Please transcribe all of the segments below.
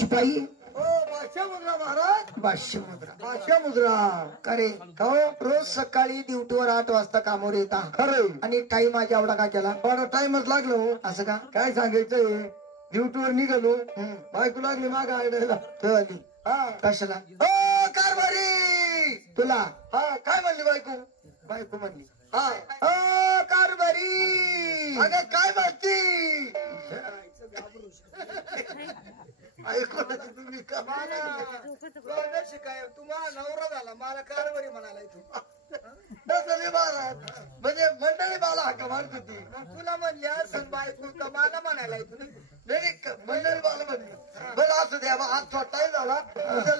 शिपाई भाष्य मुद्रा महाराज. भाष्य मुद्रा भाष्य मुद्रा. करे रोज सकाळी ड्युटीवर 8 वाजता कामावर येता खरं. आणि टाइम माझ्या एवढा का केला बरं टाइमच लागलो. असं का काय सांगायचंय ड्युटीवर निघालो बायको लागली माग आयडायला. तो आली हा कशाला कारभारी तुला हा काय म्हणली बायको. बायको म्हणली हा कारभारी अगं काय म्हणती. ऐकू तुम्ही शिकाय तुम्हाला नवरा झाला मला कारभारी म्हणाला महाराज. म्हणजे मंडळी मला हाका मारत होती. तुला म्हणली असं बायको का मला म्हणायला नाही मंडळी मला म्हणली. बरं असू द्या आज छोटा झाला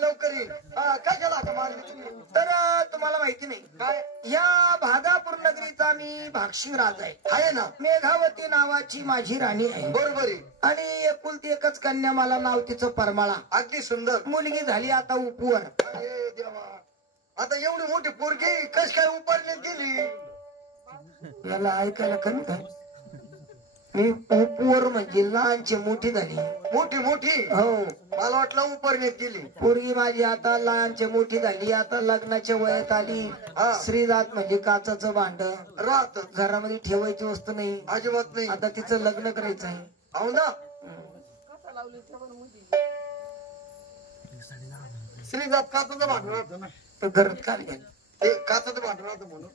लवकर कशाला हाका मारली तुम्ही. तर तुम्हाला माहिती नाही काय या भागापूर नगरीचा मी भाक्षी राजा आहे ना. मेघावती नावाची माझी राणी आहे बरोबर आहे. आणि एकुलती एकच कन्या मला नाव तिचं परमाळा. अगदी सुंदर मुलगी झाली आता उपवर. अरे देवा आता एवढी मोठी पोरगी कश काय उपारण्यात गेली. याला ऐकायला कमी काय मी उपवर म्हणजे लहानची मोठी झाली. मोठी मोठी हो मला वाटलं उपारण्यात गेली. पोरगी माझी आता लहानची मोठी झाली. आता लग्नाच्या वयात आली. श्रीजात म्हणजे काचाचं भांड राहत घरामध्ये ठेवायची वस्तू नाही अजिबात नाही. आता तिचं लग्न करायचं आहे. हो ना श्रीजात काचाचं भांडण राहतं ना. तर घरात काय घ्यायला ते काचाचं भांडण राहतं म्हणून.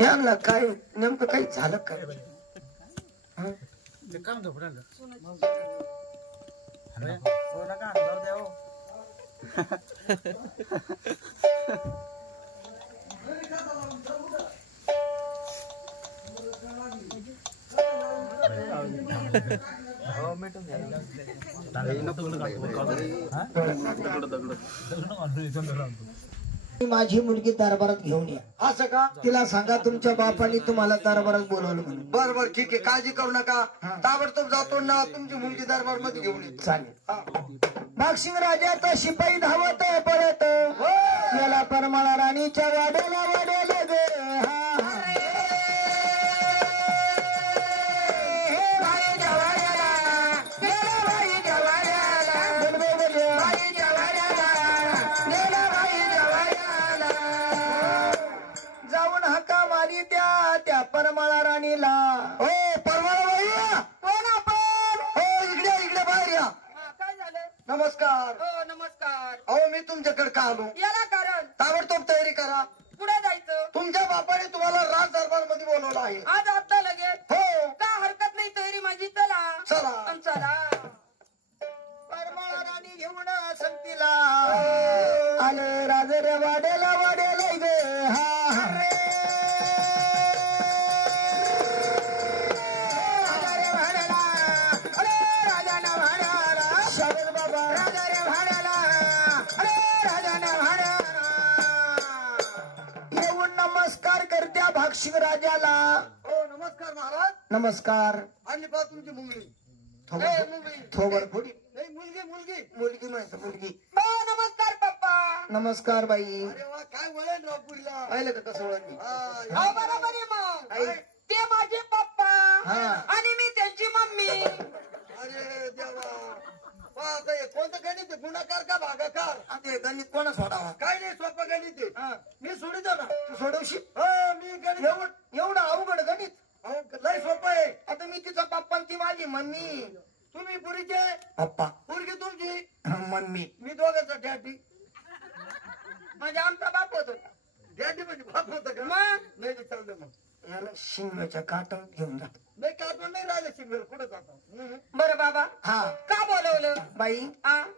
यांना काय नेमकं काही झालं काय माझी मुलगी दरबारात घेऊन या. असं का. तिला सांगा तुमच्या बापाने तुम्हाला दरबारात बोलवलं म्हणून. बर बर ठीक आहे काळजी करू नका. ताबडतोब जातो ना तुमची मुलगी दरबार मध्ये घेऊन येतो. चालेल. भाक्षिंग राजाचा शिपाई धावत पळत याला परमाळा राणीच्या वाड्याला वाड्याला गे. जाऊन हका मारी त्या परमाळा राणीला. हो परमाळा बाई कोण आपण. हो इकडे इकडे बाहेर या. काय झालं. नमस्कार. हो नमस्कार. अहो मी तुमच्याकडे का आलो. याला कारण ताबडतोब तयारी करा. पुढे जायचं. तुमच्या बापाने तुम्हाला राज दरबार मध्ये बोलवलं आहे. आज आता लगेच. हो का हरकत नाही तयारी माझी. चला चला. चला. परमाळा राणी घेऊन संगतीला आले राजरे वाड्याला वाड्याला गे. नमस्कार करत्या भाक्षिक राजाला. हो नमस्कार महाराज. नमस्कार. आणि पहा तुमची मुंगळी. थोबर फोडी नाही मुलगी मुलगी मुलगी म्हणतो मुलगी. हो नमस्कार पप्पा. नमस्कार बाई. अरे वा काय वळण राव पुरीला. पाहिलं का कसं वळण. हो बरोबर आहे मग. आई. ते माझे पप्पा हा. आणि मी त्यांची मम्मी. अरे देवा पहा आता हे कोणतं गणित आहे. गुणाकार का भागाकार. आता गणित कोणा सोडावा. काय नाही सोपं गणित आहे. मी सोडितो ना. तू सोडवशील. हो मी गणित एवढं अवघड गणित. अहो, लय सोपं आहे. आता मी तिचा पप्पा ती माझी मम्मी. तुम्ही पुरीचे पप्पा पुरगी तुमची मम्मी. मी दोघांचा डॅडी. म्हणजे आमचा बाप होत होता. डॅडी म्हणजे बाप होतं का. मग नाही नाही चाललं मग. याला शिंगाच्या काटावर घेऊन जातो. नाही काटून नाही राहिले सिंगल कुठं जातो. बरं बाबा हा का बोलवलं. बाई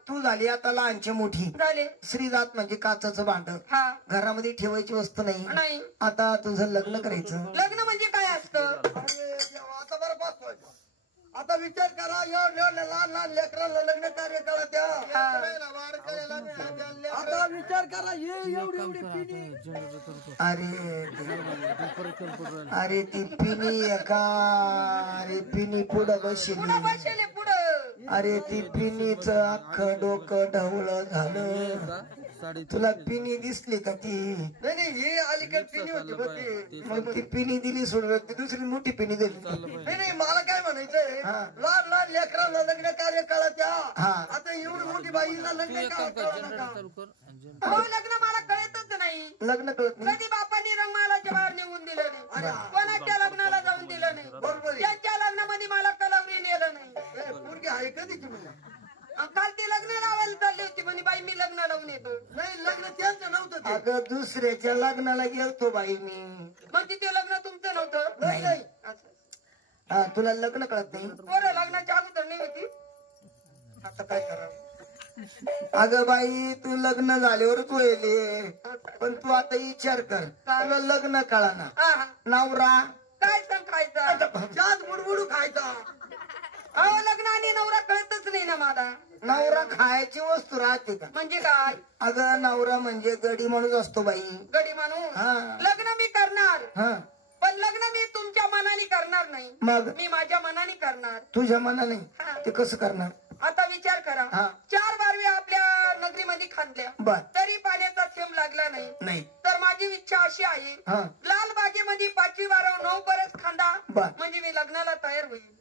तू झाली आता लहानची मोठी. झाले. श्रीजात म्हणजे काचाचं भांड. हा घरामध्ये ठेवायची वस्तू नाही. नाही. आता तुझं लग्न करायचं. लग्न म्हणजे काय असतं. अरे देवा आता बरं बसतोय. आता विचार करा एवढं लहान लहान लेकरांना लग्न कार्य करा त्या. आता विचार करा एवढी एवढी पिढी. अरे ती पिनी एका. अरे पिनी पुढं बसली. बसले पुढं. अरे ती पिनीच अख्खं डोकं ढवळं झालं. तुला पिनी दिसली का ती? नाही नाही, ही अलीकडे पिणी होती बघ ती. मग ती पिनी दिली सोडून ती दुसरी मोठी पिनी दिली. नाही नाही, मला काय म्हणायचंय, हा. लहान लहान लेकरांना लग्न कार्य काळाच्या हा. आता एवढी मोठी बाईला लग्न कळलं नका. हो लग्न मला कळतच नाही. लग्न कळत नाही. कधी बापांनी रंगमालाच्या बाहेर निघून दिलं नाही, कोणाच्या लग्नाला जाऊन दिलं नाही, बरोबर आहे. त्यांच्या लग्नामध्ये मला कलवरी नेलं नाही. ए, पोरगी आहे कधी की मला? काल ती लग्न लावायला चालली होती म्हणे बाई मी लग्न लावून येतो. नाही, लग्न त्यांचं नव्हतं ते. अगं दुसऱ्याच्या लग्नाला गेलतो बाई मी. मग तिथे लग्न तुमचं नव्हतं? नाही नाही. असं. हा, तुला लग्न कळत नाही. पोरं लग्नाच्या अगोदर नाही होती. आता काय करा? अगं बाई तू लग्न झाल्यावरच होईल, पण तू आता विचार कर, तुला लग्न कळा ना. हा हा. नवरा काय सांग खायचा? जात बुडबुडू खायचा. अहो लग्न आणि नवरा कळतच नाही ना मला. नवरा खायची वस्तू राहते का? म्हणजे काय? अगं नवरा म्हणजे गडी माणूस असतो बाई. गडी माणूस. हा. लग्न मी करणार, हा, पण लग्न मी तुमच्या मनाने करणार नाही, मग मी माझ्या मनाने करणार. तुझ्या मनाने हा. ते कसं करणार? आता विचार करा, हा. 4 बारव्या आपल्या नगरीमध्ये खांदल्या, बर. तरी पाण्याचा थेंब लागला नाही. नाही. तर माझी इच्छा अशी आहे, हा. लाल बागेमध्ये 5वी बाराव 9 परत खांदा, बर. म्हणजे मी लग्नाला तयार होईल.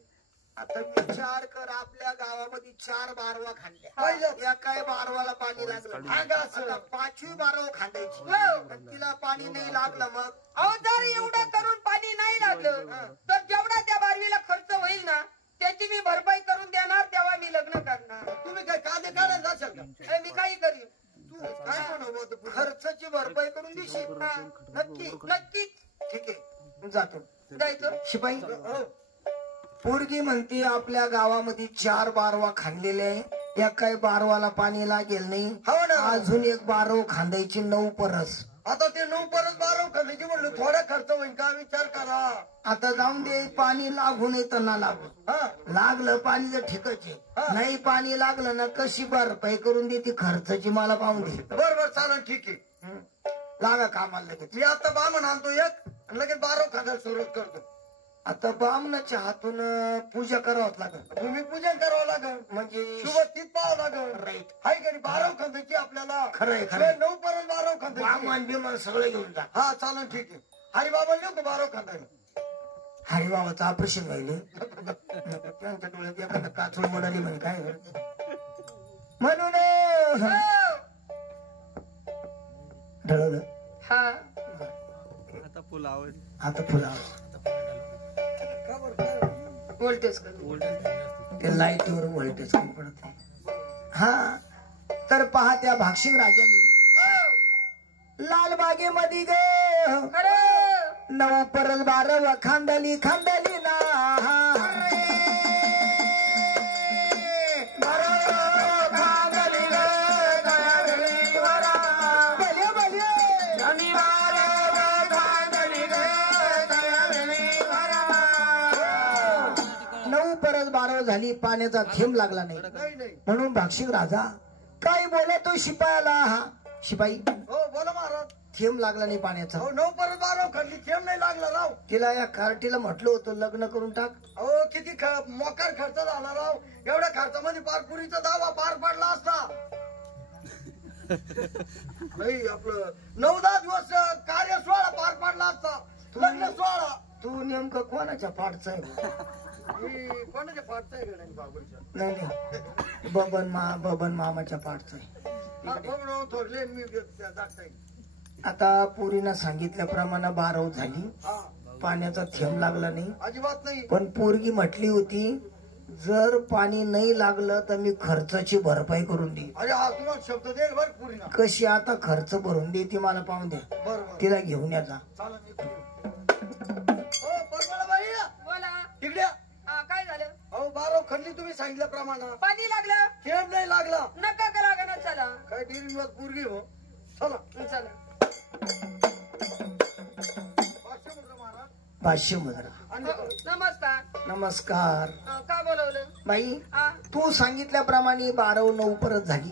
आता विचार कर, आपल्या गावामध्ये 4 बारवा खांदल्या, पहिलं. या काय बारवाला पाणी लागलं. अगं असं. आता 5वी बारव खांदायची, हो. पण तिला पाणी नाही लागलं. मग अहो जर एवढं करून पाणी नाही लागलं, तर जेवढा त्या बारवीला खर्च होईल ना त्याची मी भरपाई करून देणार, तेव्हा मी लग्न करणार. तुम्ही काय कांदे काढायला जाशाल का? मी काही करीन. तू काय म्हणू होतं पुढं? खर्चाची भरपाई करून देशील? हा. नक्की. नक्कीच ठीक आहे, जातो. जायचं. शिपाई, हो. पोरगी म्हणते आपल्या गावामध्ये 4 बारवा खांदलेले आहे, या काही बारवाला पाणी लागेल नाही. हो ना. अजून एक बारव खांदायची 9 परस. आता ते 9 परत 12 खाल्ल्याची म्हणलं थोडा खर्च होईल का, विचार करा. आता जाऊन दे, पाणी लागू नाही तर ना लागू. हा. लागलं पाणी तर ठीकच आहे, हा. नाही पाणी लागलं ना कशी भरपाई करून दे ती खर्चाची मला पाहून दे. बरोबर, चालेल, ठीक आहे. लागा कामाला लगेच. मी आता बामण आणतो एक आणि लगेच 12 खांदायला सुरुवात करतो. आता बामणाच्या हातून पूजा करावंच लागेल, भूमिपूजन करावं लागेल, म्हणजे शुभ तीच पाहावं लागेल. राईट. हाय का 12 खांदायची आपल्याला. खरंय, खरंय. 9 परत 12 खांदायची. बामण बिमन सगळं घेऊन जा. हा चालेल, ठीक आहे. हरिबाबा नेऊ का 12 खांदायला? हरिबाबाचं ऑपरेशन व्हायले, त्यांच्या डोळ्यात एखादं काचून मोडाली म्हणे काय म्हणून हो. ढळलं. हा. आता फुलावं बोलतेस का? ते लाईटीवर व्होल्टेज कमी पडत आहे. हा, तर पहा त्या भाक्षिक राजाने हो. लाल बागेमध्ये ग खरं. 9 परत 12 खांदली खांदली ना. झाली, पाण्याचा थेंब लागला नाही. नाही नाही. म्हणून भाक्षिक राजा काय बोलतो शिपायाला. हा शिपाई, हो बोला महाराज. थेंब लागला नाही पाण्याचा. हो 9 परत 12 खाल्ली, थेंब नाही लागला राव. तिला या कार्टीला म्हटलं होतं लग्न करून टाक. अहो किती मोकार खर्च झाला राव. एवढ्या खर्चामध्ये पारपुरीचा दावा पार पडला असता. नाही आपलं 9-10 दिवस कार्य सोहळा पार पडला असता, लग्न सोहळा. तू नेमकं कोणाच्या पाठचा आहे? कोणाच्या पाठचा आहे का बाबूच्या? नाही नाही, बबन मामाच्या पाठचा आहे. थोरले मी दाखताय. आता पोरीनं सांगितल्याप्रमाणे 12 झाली, हा पाण्याचा थेंब लागला नाही. अजिबात नाही. पण पोरगी म्हटली होती जर पाणी नाही लागलं तर मी खर्चाची भरपाई करून देईन. अरे हा तुम्हाला शब्द देईल बरं पुरी ना. कशी आता खर्च भरून दे ती मला पाहून द्या. बरोबर, तिला घेऊन या जा. चालेल. हो परमळाबाई बोला. तिकडे हा, काय झालं? अहो 12 खंडली तुम्ही सांगितल्याप्रमाणे पाणी लागलं. थेंब नाही लागला. नका करा का ना. चला काय डिरिंग पुरगी हो. चला चला. 500 मुद्रा. नमस्कार. नमस्कार. का बोलवलं बाई, हा? तू सांगितल्याप्रमाणे 12-9 परत झाली,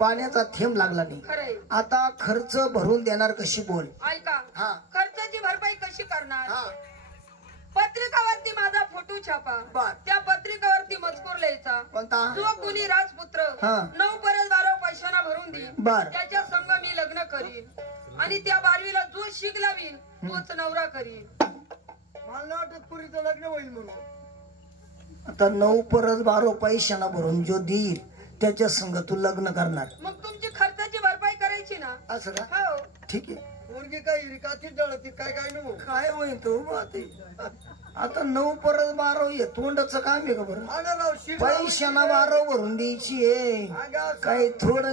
पाण्याचा थेंब लागला नाही. खरंय. आता खर्च भरून देणार कशी बोल. ऐका, हा. खर्चाची भरपाई कशी करणार? हा. पत्रिकावरती माझा फोटो छापा. बर. त्या पत्रिकावरती मजकूर लिहायचा. कोणता? जो कुणी राजपुत्र हा. 9 परत 12 पैशाना भरून दे, बर. त्याच्या संग आणि त्या बारवीला जो शिक लावीन तोच नवरा करीन. मला नाही वाटत पुरीचं लग्न होईल म्हणून. आता 9 परत 12 पैशाना भरून जो देईल त्याच्या संग तू लग्न करणार. मग तुमची खर्चाची भरपाई करायची ना. असं का? हो. ठीक आहे. पोरगी काय रिकाची जळती काय काय नको. काय होईल तो आता 9 परत 12 हे तोंडाचं काम आहे का बरं? हा ना राव, शिक पैशाना 12 भरून द्यायची आहे. अगं, काही थोडं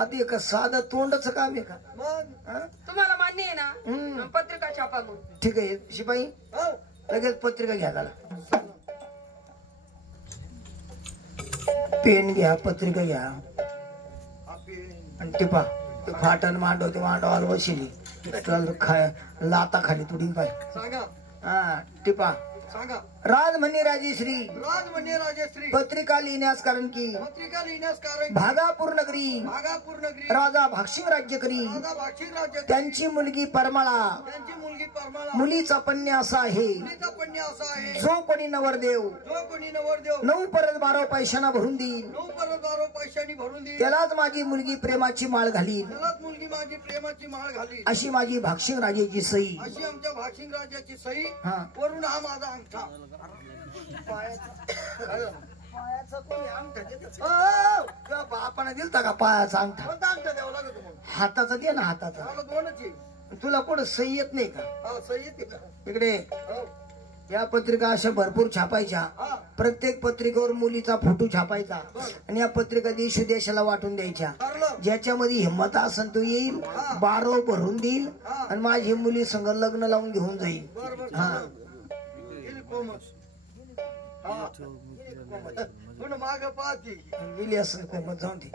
आता का साधं तोंडाचं काम आहे का? मग हा? तुम्हाला मान्य आहे हम्म. ना. पत्रिका छापा मग. ठीक आहे शिपाई हो. लगेच पत्रिका घ्या त्याला. पेन घ्या पत्रिका घ्या आणि टिपा ते फाटण मांडव ते मांडवाला बसली लाता खाली तुडी पाय. सांगा हा टिपा. सांगा. राज म्हणे राजेश्री राज म्हणजे राजश्री. पत्रिका लिहिण्यास कारण की पत्रिका लिहिण्यास कारण भागापूर नगरी भागापूर नगरी राजा भाक्षिंग राज्य करी. राजा भाक्षिंग राज्य त्यांची मुलगी परमाळा त्यांची मुलगी परमाळा मुलीचा पण्य असा आहे. मुलीचा पण्य असा आहे. जो कोणी नवरदेव जो कोणी नवरदेव 9 परत 12 पैशाना भरून देईल 9 परत 12 पैशांनी भरून देईल त्यालाच माझी मुलगी प्रेमाची माळ घालील. त्यालाच मुलगी माझी प्रेमाची माळ घाली. अशी माझी भाक्षिंग राजाची सही. अशी आमच्या भाक्षिंग राज्याची सही. हा. वरून हा माझा अंगठा. बापाने दिलता का पायाचा अंगठा? कोणता अंगठा द्यावा लागत तुम्हाला? हाताचा दे ना हाताचा. मला दोनच आहे. तुला कोण सही येत नाही का? हा, सही येते का? इकडे हो. या पत्रिका अशा भरपूर छापायच्या. हा. प्रत्येक पत्रिकेवर मुलीचा फोटो छापायचा आणि या पत्रिका देश देशाला वाटून द्यायच्या. ठरलं. ज्याच्यामध्ये हिंमत असेल तो येईल 12 भरून देईल आणि माझी मुली संग लग्न लावून घेऊन जाईल. बरोबर. हा गेली कोमस. हा. म्हणून माग पाहती. गेली असेल कोमत जाऊन दे.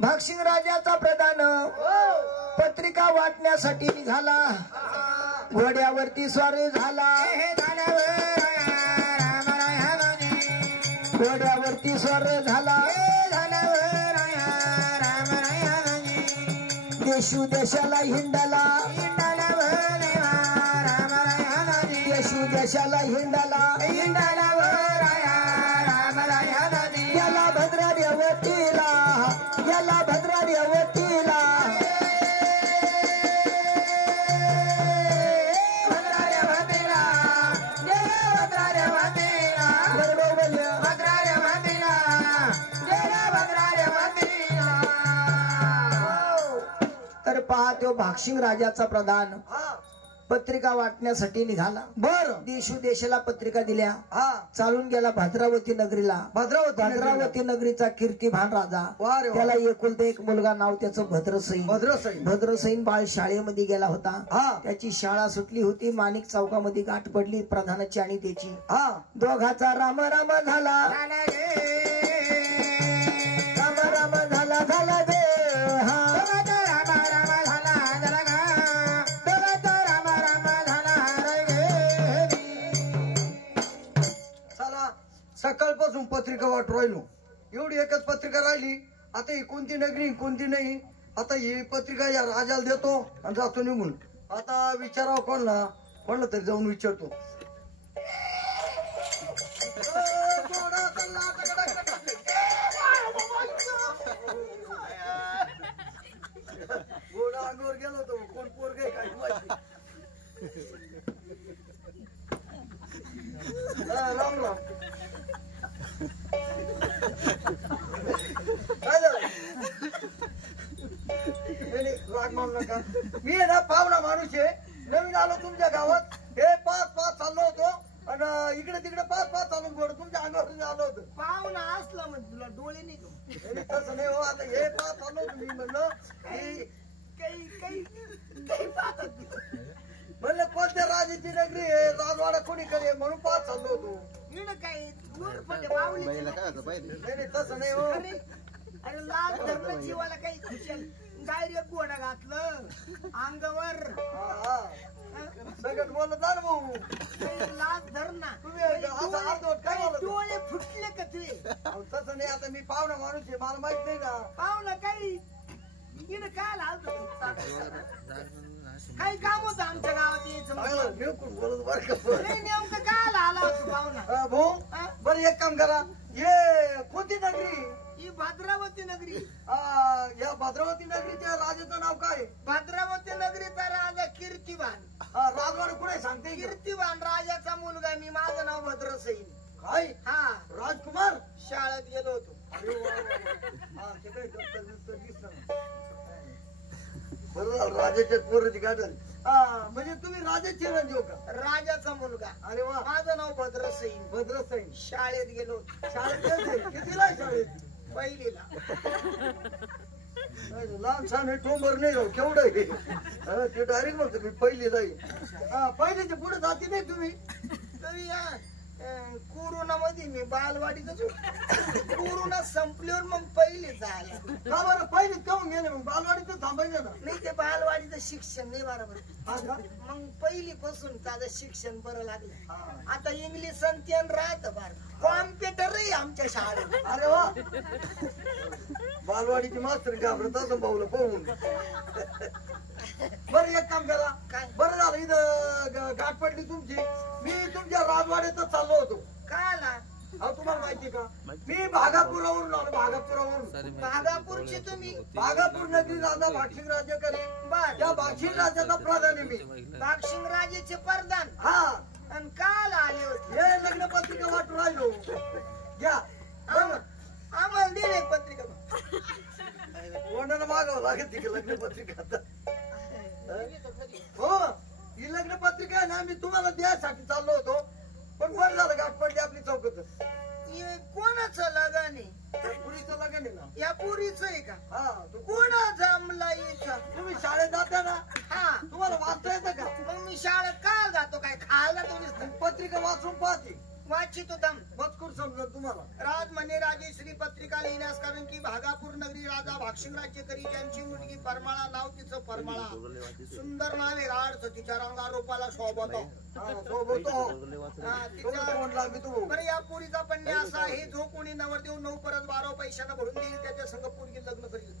भाक्षिंग राजाचा प्रधान पत्रिका वाटण्यासाठी निघाला. घोड्यावरती स्वार झाला. घोड्यावरती स्वार झाला. देशू देशाला हिंडाला. देशू देशाला हिंडाला. याला भद्रा देवतीला. याला भद्रा देवतीला. तर पहा तो भाक्षिंग राजाचा प्रधान हा. पत्रिका वाटण्यासाठी निघाला. बर. देशू देशाला पत्रिका दिल्या. हा. चालून गेला भद्रावती नगरीला. भद्रावती नगरीचा कीर्तिभान राजा. वा रे वा. त्याला एकुलता एक मुलगा नाव त्याचं भद्रसैन. भद्रसैन. भद्रसैन बाळ शाळेमध्ये गेला होता. हा. त्याची शाळा सुटली होती. माणिक चौकामध्ये गाठ पडली प्रधानाची आणि त्याची. हा. दोघाचा राम राम झाला. राम राम झाला झाला दे. हा. सकाळपासून पत्रिका वाट राहिलो. एवढी एकच पत्रिका राहिली. आता ही कोणती नगरी कोणती नाही. आता ही पत्रिका या राजाला देतो आणि जातो निघून. आता विचारावं कोणला तरी जाऊन विचारतो. घोडा अंगावर गेलो होतो. कोण पोरग आहे काय माहिती. राम राम. काय झालं? राग मानू नका. मी आहे ना पाहुणा माणूस आहे. नवीन आलो तुमच्या गावात. हे पाच चाललो होतो आणि इकडे तिकडे पाच चालून गोड तुमच्या अंगावर आलो होतो. पाहुणा असला म्हणजे तुला डोळे नाही का? तसं नाही हो. आता हे पाच चाललो होतो. मी म्हणलं की म्हणलं कोणत्या राजाची नगरी आहे राजवाडा कोणी करे म्हणून पाच चाललो होतो. नाही तसं नाही हो. अरे लाल धरलं जीवाला काही खुशाल डायरेक्ट गोडा घातलं अंगावर. सगळं बोलत जा ना भाऊ. लाल धर ना. तुम्ही असं अर्धवट काय बोलत? डोळे फुटले का तुझे? तसं नाही. आता मी पाहुणा माणूस आहे. मला माहित नाही ना. पाहुणा काही इकडे काय लावतो? काही काम होतं आमच्या गावात यायचं. बोलत बरं का. नेमकं काय आला होतं पाहुणा? भाऊ बरं एक काम करा. ये कोणती नगरी? ही भाद्रावती नगरी. या भद्रावती नगरीच्या राजाचं नाव काय? भाद्रावती नगरीचा राजा कीर्तिवान. राजवाड कुठे सांगते? कीर्तिवान राजाचा मुलगा मी. माझं नाव भद्रसैन. काय? हा राजकुमार. शाळेत गेलो होतो. अरे वा वा. हा ते काय दप्तर दिसतं. बरोबर राजाच्या पोराची गाडन. म्हणजे तुम्ही राजा चिरंजीव का? राजाचा मुलगा. अरे वा. माझं नाव भद्रसैन. भद्रसैन. शाळेत गेलो होतो. शाळेत गेले? कितीला आहे शाळेत? पहिलीला. लहान छान हे टोंबर नाही राव केवढं आहे ते डायरेक्ट म्हणतो मी पहिली जाईल. पहिलीच्या पुढे जाती नाही तुम्ही? तरी कोरोना मध्ये मी बालवाडीतच होतो. कोरोना संपल्यावर मग पहिली झाला. का बरं पहिलीत काहून गेले मग? बालवाडीतच थांबायचं ना. नाही ते बालवाडीचं शिक्षण नाही बरोबर. हा का? मग पहिली पासून त्याचं शिक्षण बरं लागलं. आता इंग्लिश संत्यन राहत बार कॉम्प्युटरही आमच्या शाळेत. अरे वा. बालवाडीची मास्तर घाबरत असं भाऊला पाहून. बरं एक काम करा. काय? बरं झालं इथं गाठ पडली तुमची. मी तुमच्या राजवाड्यातच चाललो होतो. काय आला? अहो तुम्हाला माहिती का मी भागापुरावरून आलो. भागापुरावरून. भागापूरची तुम्ही? भागापूर नगरी राजा भागसिंग राजा करे. बर. त्या भागसिंग राजाचा प्रधान आहे मी. भागसिंग राजेचे प्रधान. हा. आणि काल आले होते. हे लग्न पत्रिका वाटून राहिलो. घ्या. आम्हाला दिली एक पत्रिका. कोणाला मागावं लागेल ती लग्न पत्रिका आता. हो ही लग्न पत्रिका आहे ना मी तुम्हाला द्यायसाठी चाललो होतो. पण बरं झालं गाठ पडली आपली चौकत. हे कोणाचं लग्न आहे? पुरीचं लग्न आहे ना. या पुरीच आहे का? हा. कोणा जमला इथं? तुम्ही शाळेत जाता ना. हा. तुम्हाला वाचता येतं का? मग मी शाळेत का जातो? काय खायला तुम्ही पत्रिका वाचून पाहते. वाचितो दम. मजकूर समजत तुम्हाला. राजमने राजेश्री पत्रिका लिहिण्यास कारण की भागापूर नगरी राजा भागसिंग राज्य करी. त्यांची मुलगी परमाळा. नाव तिचं परमाळा. सुंदर नाव आहे. राड तिच्या रंगारूपाला शोभतो. बरं या पुरीचा पण असा आहे जो कोणी नवर देऊ 9 परत 12 पैशाला भरून देईल त्याच्या संग पोरगी लग्न करील.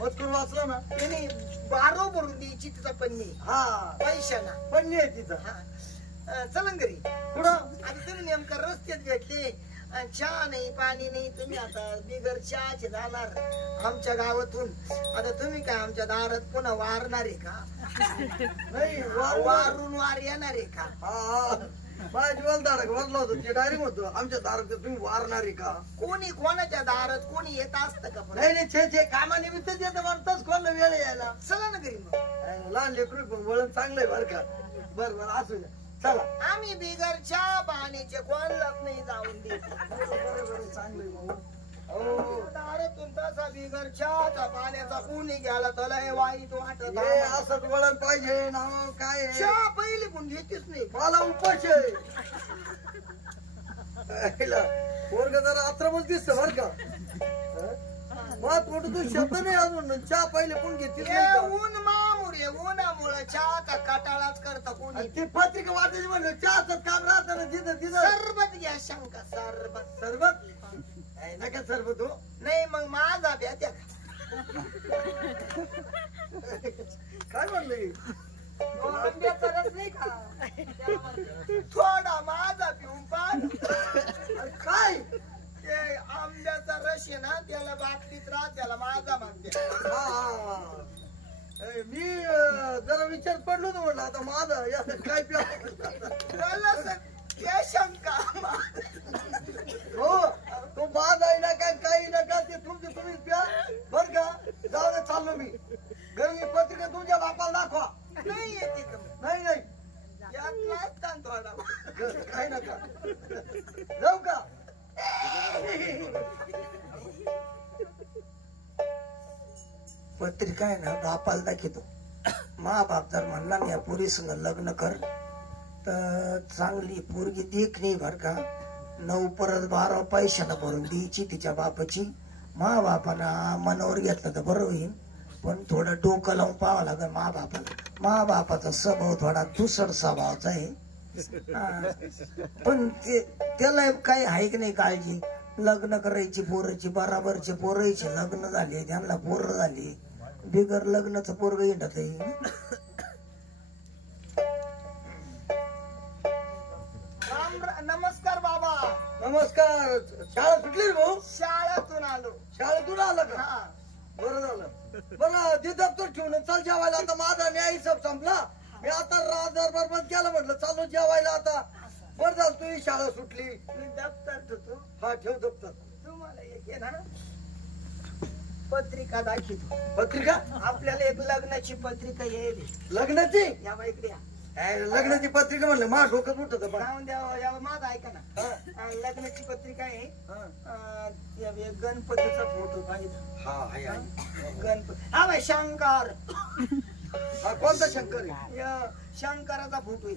मजकूर वाचला ना. त्याने 12 भरून द्यायची तिचा पन्नी. हा पैशाला पण आहे तिथं. चलन घरी. पुढं आता तुम्ही नेमकं रस्त्यात भेटले. चहा नाही पाणी नाही. तुम्ही आता बिगर चहाचे जाणार आमच्या गावातून. आता तुम्ही काय आमच्या दारात पुन्हा वारणार आहे का? नाही वारून वार येणार आहे का? हा माझ्या जीवाला दाराक वाजला होतं ते डायरेक्ट होतं आमच्या दारात तुम्ही वारणारी का? कोणी कोणाच्या दारात कोणी येत असतं का? नाही नाही छे कामानिमित्तच येतं म्हणताच कोणला वेळ यायला. चला ना घरी मग. लहान लेकरू पण वळण चांगलंय बरं का. बरं असू द्या चला. आम्ही बिगर चहा पाण्याचे कोणलाच नाही जाऊन देत. बरं चांगलंय भाऊ. दारातून तसा बिगर चहाचा पाण्याचा कोणी गेला त्याला हे वाईट वाटत. हे असंच वळण पाहिजे ना. काय चहा पहिली कोण घेतच नाही. मला उपाश आहे. पोरग जरा आत्रमच दिसत बर का. मग थोडं तू शब्द नाही अजून. चहा पहिले पण घेतली ऊन मामुरे उन्हामुळे चहाचा कटाळाच करता कोणी. ती पत्रिका वाटायची म्हणलं चहाच काम राहतं ना तिथं तिथं. सरबत घ्या शंका. सरबत. सरबत नका सरबत हो. नाही मग माझा ब्या त्या काय म्हणलं आंब्याचा रस नाही का? थोडा माझा पिऊन पाह. काय ते आंब्याचा रस आहे ना त्याला बाटलीत राहत त्याला माझा मागते. मी जरा विचार पडलो होतो म्हटलं आता माझा या काय प्या शंका. हो तो माझ आहे ना काय काही नका ते तुमचे तुम्ही प्या बर का. जाऊ दे चाललो मी घरी. पत्रिका तुमच्या बापाला दाखवा. नाही येते का? नाही नाही यातला असता थोडा. काय नका जाऊ का. पत्रिका आहे ना बापाला दाखवतो. मा बाप जर म्हणला ना या पोरी संग लग्न कर तर चांगली पोरगी देख नाही बर का. 9 परत 12 पैशाला भरून द्यायची तिच्या बापाची. मा बापाला मनावर घेतलं तर बरं होईल. पण थोडं डोकं लावून पाहावं लागेल मा बापाला. मा बापाचा स्वभाव थोडा दुसर स्वभावाचा आहे. पण त्याला काही आहे की नाही काळजी. लग्न करायची पोराची बराबरचे पोरायचे लग्न झाले. त्यांना पोरं झाली. बिगर लग्नाचं पोरग हिंडत आहे. नमस्कार बाबा. नमस्कार. शाळा सुटली रे भाऊ? शाळेतून आलो. शाळेतून आला का? हा. बरं झालं. बरं ते दप्तर ठेवून चाल जेवायला. आता माझा न्याय हिसाब संपला. मी आता दरबार बंद केला, म्हटलं चालू जेवायला आता. बरं झालं तुझी शाळा सुटली. मी दप्तर ठेवतो. हा ठेव दप्तर. तुम्हाला एक आहे ना पत्रिका दाखवतो. पत्रिका? आपल्याला एक लग्नाची पत्रिका येईल. लग्नाची? या बा इकडे या. लग्नाची पत्रिका म्हणलं माझ डोकं उठत जाऊन द्या या माझा ऐका ना. लग्नाची पत्रिका आहे. या बा, गणपतीचा फोटो पाहिजे. हा गणपती हा बाई शंकर. कोणता शंकर आहे? या शंकराचा फोटो आहे.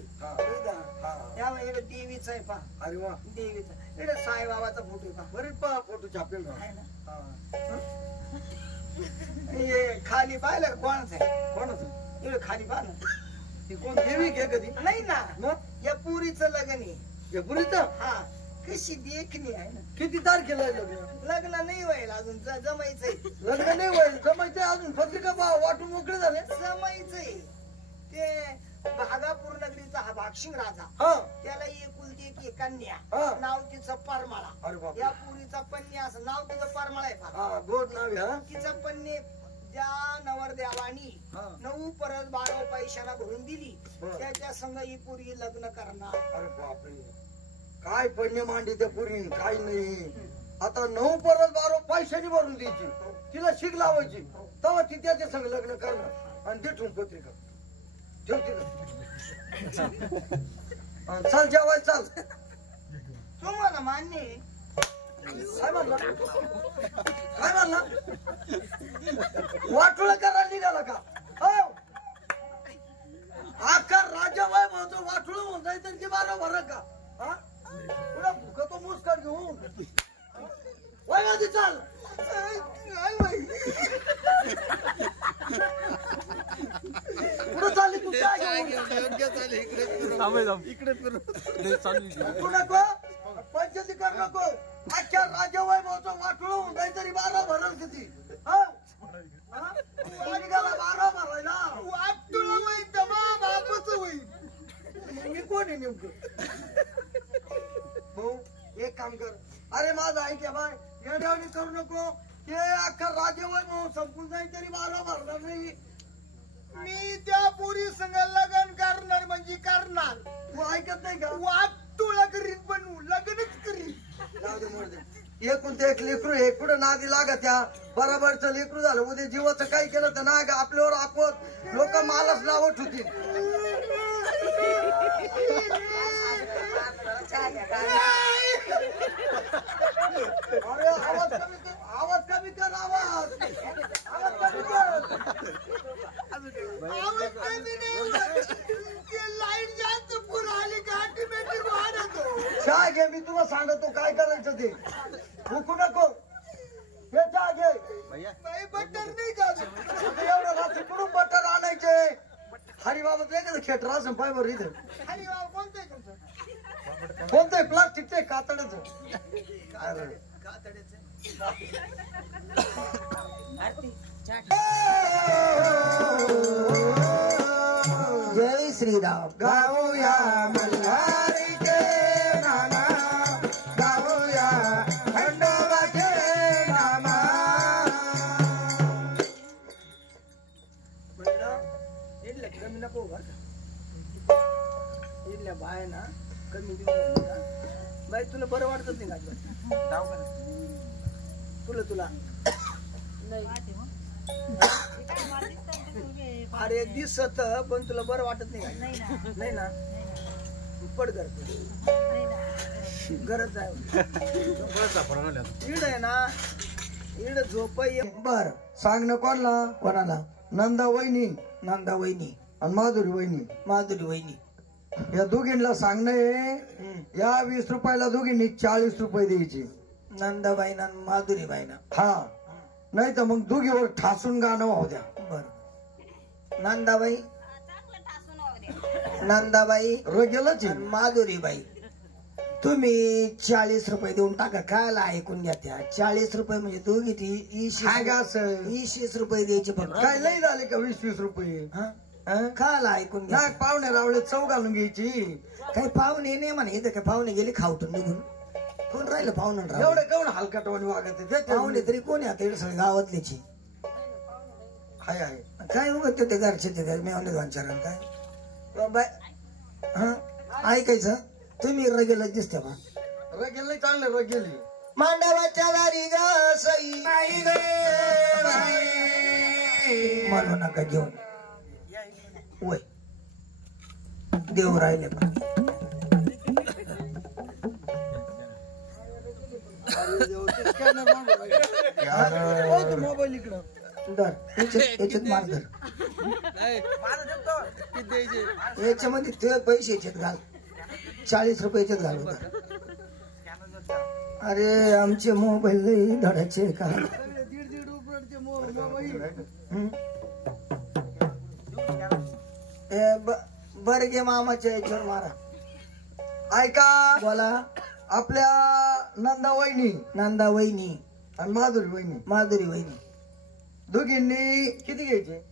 या बा, इकडे देवीचा आहे पा. अरे वा. देवीचा. इकडे साईबाबाचा फोटो आहे पा. बरेच पहा फोटो छापेल. आहे ना. हे खाली पाहिलं का कोणाचं आहे? कोणाचं? इकडे खाली पाहिलं. ती कोण देवी घे कधी? नाही ना. मग या पुरीचं लग्न आहे. या पुरीचं? हा. कशी देखणी आहे ना. किती तारखेला आहे लग्न? लग्न नाही व्हायला अजून. जमायचंय. लग्न नाही होईल जमायचं अजून. पत्रिका वाटून मोकळे झाले. जमायचंय. ते भागापूर नगरीचा हा भागशिंग राजा. हा. त्याला एकुलती एक कन्या. हा. नाव तिचं परमाळा. अरे बाप. या पुरीचा पन्नी असं नाव तिचं परमाळा आहे पहा. हा गोड नाव आहे. हा. तिचं पन्नी ज्या नवरदेवानी हा. 9 परत 12 पैशाला भरून दिली हा. त्याच्या संग ही पुरी लग्न करणार. अरे बापरे. काय पडणे मांडी त्या पुरी काय नाही. आता 9 परत 12 पैशानी भरून द्यायची. तिला शिक लावायची. तेव्हा ती त्याच्या संग लग्न करणार. आणि ते ठेवून पत्रिका ठेव तिला. चाल जेवाय चाल. तुम्हाला मान्य आहे? काय म्हणला? काय म्हणला? वाटोळ करायला निघाला का? हो. आकार राजा वय म्हणतो वाटोळ होऊन जाईल तर ती बारा भर का? हा? पुढे भुकतो मुस्काट घेऊन. वय आधी चाल. पुढे चालली तू काय तू नको पंचायती कर नको. अख्ख्या राजा वय म्हणतो वाटोळ होऊन जाईल तरी बारा भरल किती? निघाला बारा भरायला. वाटुळ होईल दबा बापच होईल. मी कोण आहे नेमकं? भाऊ एक काम कर. अरे माझा ऐक बाय येड्यावणी करू नको. ते अख्खा राजा वय म्हणून संपून जाईल तरी बारा भरणार नाही. मी त्या पुरी संग लग्न करणार म्हणजे करणार. तू ऐकत नाही का? वाटुळ करीत बनवू लग्नच करीत. जाऊ दे मरू दे. एकूण ते एक लेकरू हे कुठं नादी लागत त्या बरोबरचं लेकरू झालं. उद्या जीवाचं काही केलं तर नाही का आपल्यावर आपवत लोक मालच नावत होतील. अरे आवाज कमी कर. आवाज कमी कर. आवाज कमी कर. लाईट जास्त पूर आली का ऑटोमॅटिक वाढतो. चहा घे. मी तुला सांगतो काय करायचं ते. भुकू नको. हे चहा घे. बटर नाही का? एवढं रात्री कुठून बटर आणायचे? हरिबाबाचं एखादं खेटर असं पाय बरं इथं. हरी बाबा कोणतं आहे तुमचं? कोणतं आहे? प्लास्टिकचं आहे कातड्याचं? जय श्रीराम. गाऊया मल्हारीचे नाना. गाऊया खंडोबाचे नाना. इडल्या कमी नको बरं का. इडल्या बाय ना कमी देऊ नका. बाई तुला बरं वाटत नाही का? तुला अरे दिसत पण तुला बरं वाटत नाही का? नाही ना. पड घर गरज आहे. इड आहे ना. इड झोप बर सांग ना कोणला? कोणाला? नंदा वहिनी नंदा वहिनी आणि माधुरी वहिनी. माधुरी वहिनी. या दोघींना सांगणे या 20 रुपयाला दोघींनी 40 रुपये द्यायचे. नंदाबाईना आणि माधुरीबाईना. हा. नाही तर मग दोघीवर ठासून गाणं वाहू द्या. बर. नंदाबाई नंदाबाई गेलच आणि माधुरीबाई तुम्ही 40 रुपये देऊन टाका. कायला ऐकून घ्या. त्या 40 रुपये म्हणजे दोघी ती 20 रुपये द्यायचे फक्त. काय लई झाले का 20-20 रुपये? कायला ऐकून घ्या. नाही पाहुणे रावळे चव घालून घ्यायची. काही पाहुणे नाही म्हणा. इथं काय पाहुणे गेले खावटून निघून. कोण राहिलं पाहुणं एवढं केवढं हलकटवाणी वागत आहे पाहुणे तरी कोण आहे आता सगळे गावातल्याची हाय आहे काय उगत ते घरचे ते मेवणे दोन काय बाय हा ऐकायचं तुम्ही रगेला दिसते बा रगेल नाही चांगलं रगेली मांडवाच्या दारी ग सई म्हणू नका घेऊन वय देव राहिले पण मोबाईल इकडं दर याच्यात मार धर याच्यामध्ये ते पैसे याच्यात घाल 40 रुपये याच्यात घाल उधार. अरे आमचे मोबाईल लई धडाचे का बरं घे मामाच्या याच्यावर मारा ऐका बोला आपल्या नंदा वहिनी नंदा वहिनी आणि माधुरी वहिनी माधुरी वहिनी दोघींनी किती घ्यायचे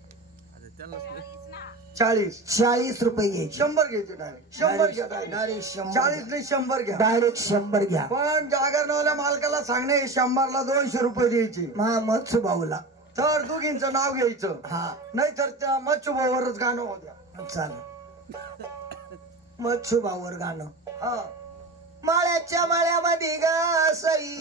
40 रुपये घ्यायचे 100 घ्यायचे डायरेक्ट 100 घ्या डायरेक्ट 40 नाही 100 घ्या डायरेक्ट 100 घ्या पण जागरणवाल्या मालकाला सांगणे 100ला 200 रुपये द्यायचे मच्छू भाऊला तर दोघींचं नाव घ्यायचं हा नाही तर त्या मच्छू भाऊवरच गाणं होऊ द्या चालेल मच्छू भाऊवर गाणं हा माळ्याच्या माळ्यामध्ये ग सई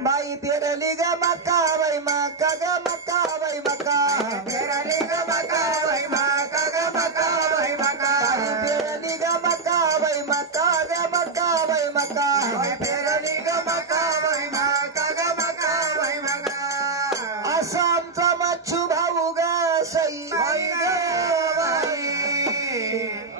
बाई पेरली ग मका बाई मका ग मका बाई मका पेरली ग मका बाई मका ग मका बाई मका पेरली ग मका बाई मका ग मका बाई मका पेरली ग मका बाई मका ग मका बाई मका असा आमचा मच्छू भाऊ ग सई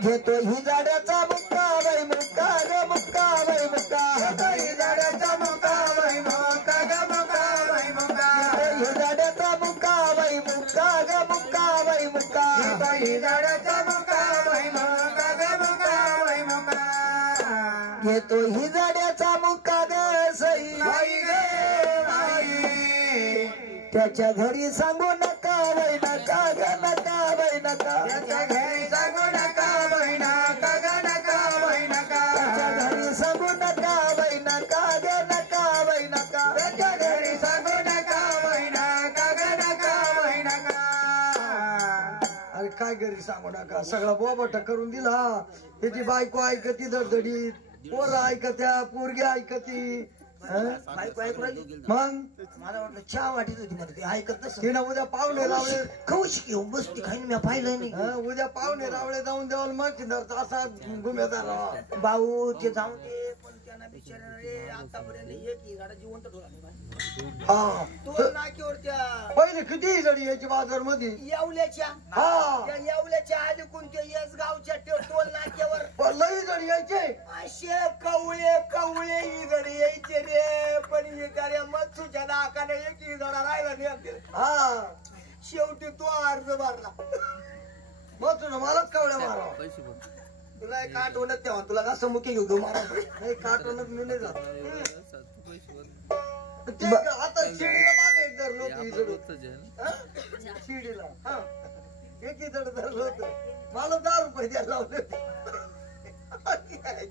घेतो ही झाडाचा मुक्का बाई मुक्का ग मुक्का बाई मुक्का ही झाडाचा मुक्का बाई मुक्का ग मुक्का बाई मुक्का ही झाडाचा मुक्का बाई मुक्का ग मुक्का बाई मुक्का ही झाडाचा मुक्का बाई मुक्का ग मुक्का बाई मुक्का घेतो ही झाडाचा मुक्का ग सई त्याच्या घरी सांगू नका बाई नका ग नका बाई नका त्याच्या घरी सांगू नका बाई नका ग नका बाई नका त्याच्या घरी सांगू नका बाई नका ग नका बाई नका त्याच्या घरी सांगू नका बाई नका ग नका बाई नका अरे काय घरी सांगू नका सगळा बोबाटा करून दिला त्याची बायको ऐकती धडधडीत पोरं ऐकत्या पोरगी ऐकती बायको ऐकू राहिली मग मला वाटलं चहा वाटीत होती मध्ये ते ऐकत नसतं तिनं उद्या पाहुणे रावळे कौश घेऊन बसती खाईन मी पाहिलं नाही उद्या पाहुणे रावळे जाऊन देवाल मग असा गुम्याचा भाऊ ते जाऊन दे पण त्यांना बिचारा रे आतापर्यंत एक ही गाडा जिवंत ठेवला नाही बाई. हा तो नाकीवर त्या पहिले किती जडी यायची बाजार मध्ये येवल्याच्या हा त्या येवल्याच्या आली कोणत्या येस गावच्या टोल नाक्यावर लई जडी यायचे असे कवळे कवळे इगडे यायचे रे पण इकडे मच्छूच्या नाकाने एक इगडा राहिला नाही हा शेवटी तो अर्ज भरला मग तुला मलाच कवड्या मारा तुला एक आठवणत तेव्हा तुला कसं मुख्य घेऊ मारा नाही काटूनच मी नाही जात ते आता शिडीला मागे एक धरलं होतं इजडून. शिडीला हा एक इजड धरलं होतं मला 10 रुपये द्यायला लावले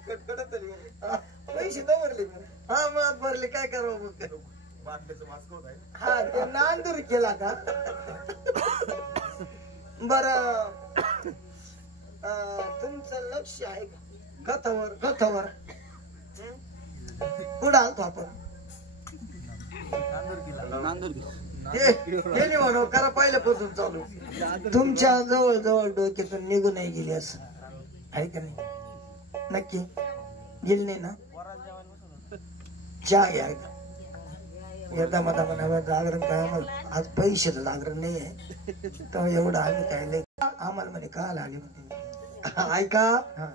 कटकट तरी पैसे तर भरले मी. हा मुळात भरले काय करावं मग हा ते नांदूर केला का बर तुमचं लक्ष आहे का कथावर कुठं आलतो आपण गेली म्हणून करा पहिल्यापासून चालू तुमच्या जवळ जवळ डोक्यातून निघून नाही गेली असं आहे का नाही नक्की गेली नाही ना चहा घ्या एकदा मधा म्हणा जागरण काय आम्हाला आज पैशाचं जागरण नाही आहे तर एवढं आम्ही काय नाही आम्हाला म्हणे काल आले म्हणते ऐका हा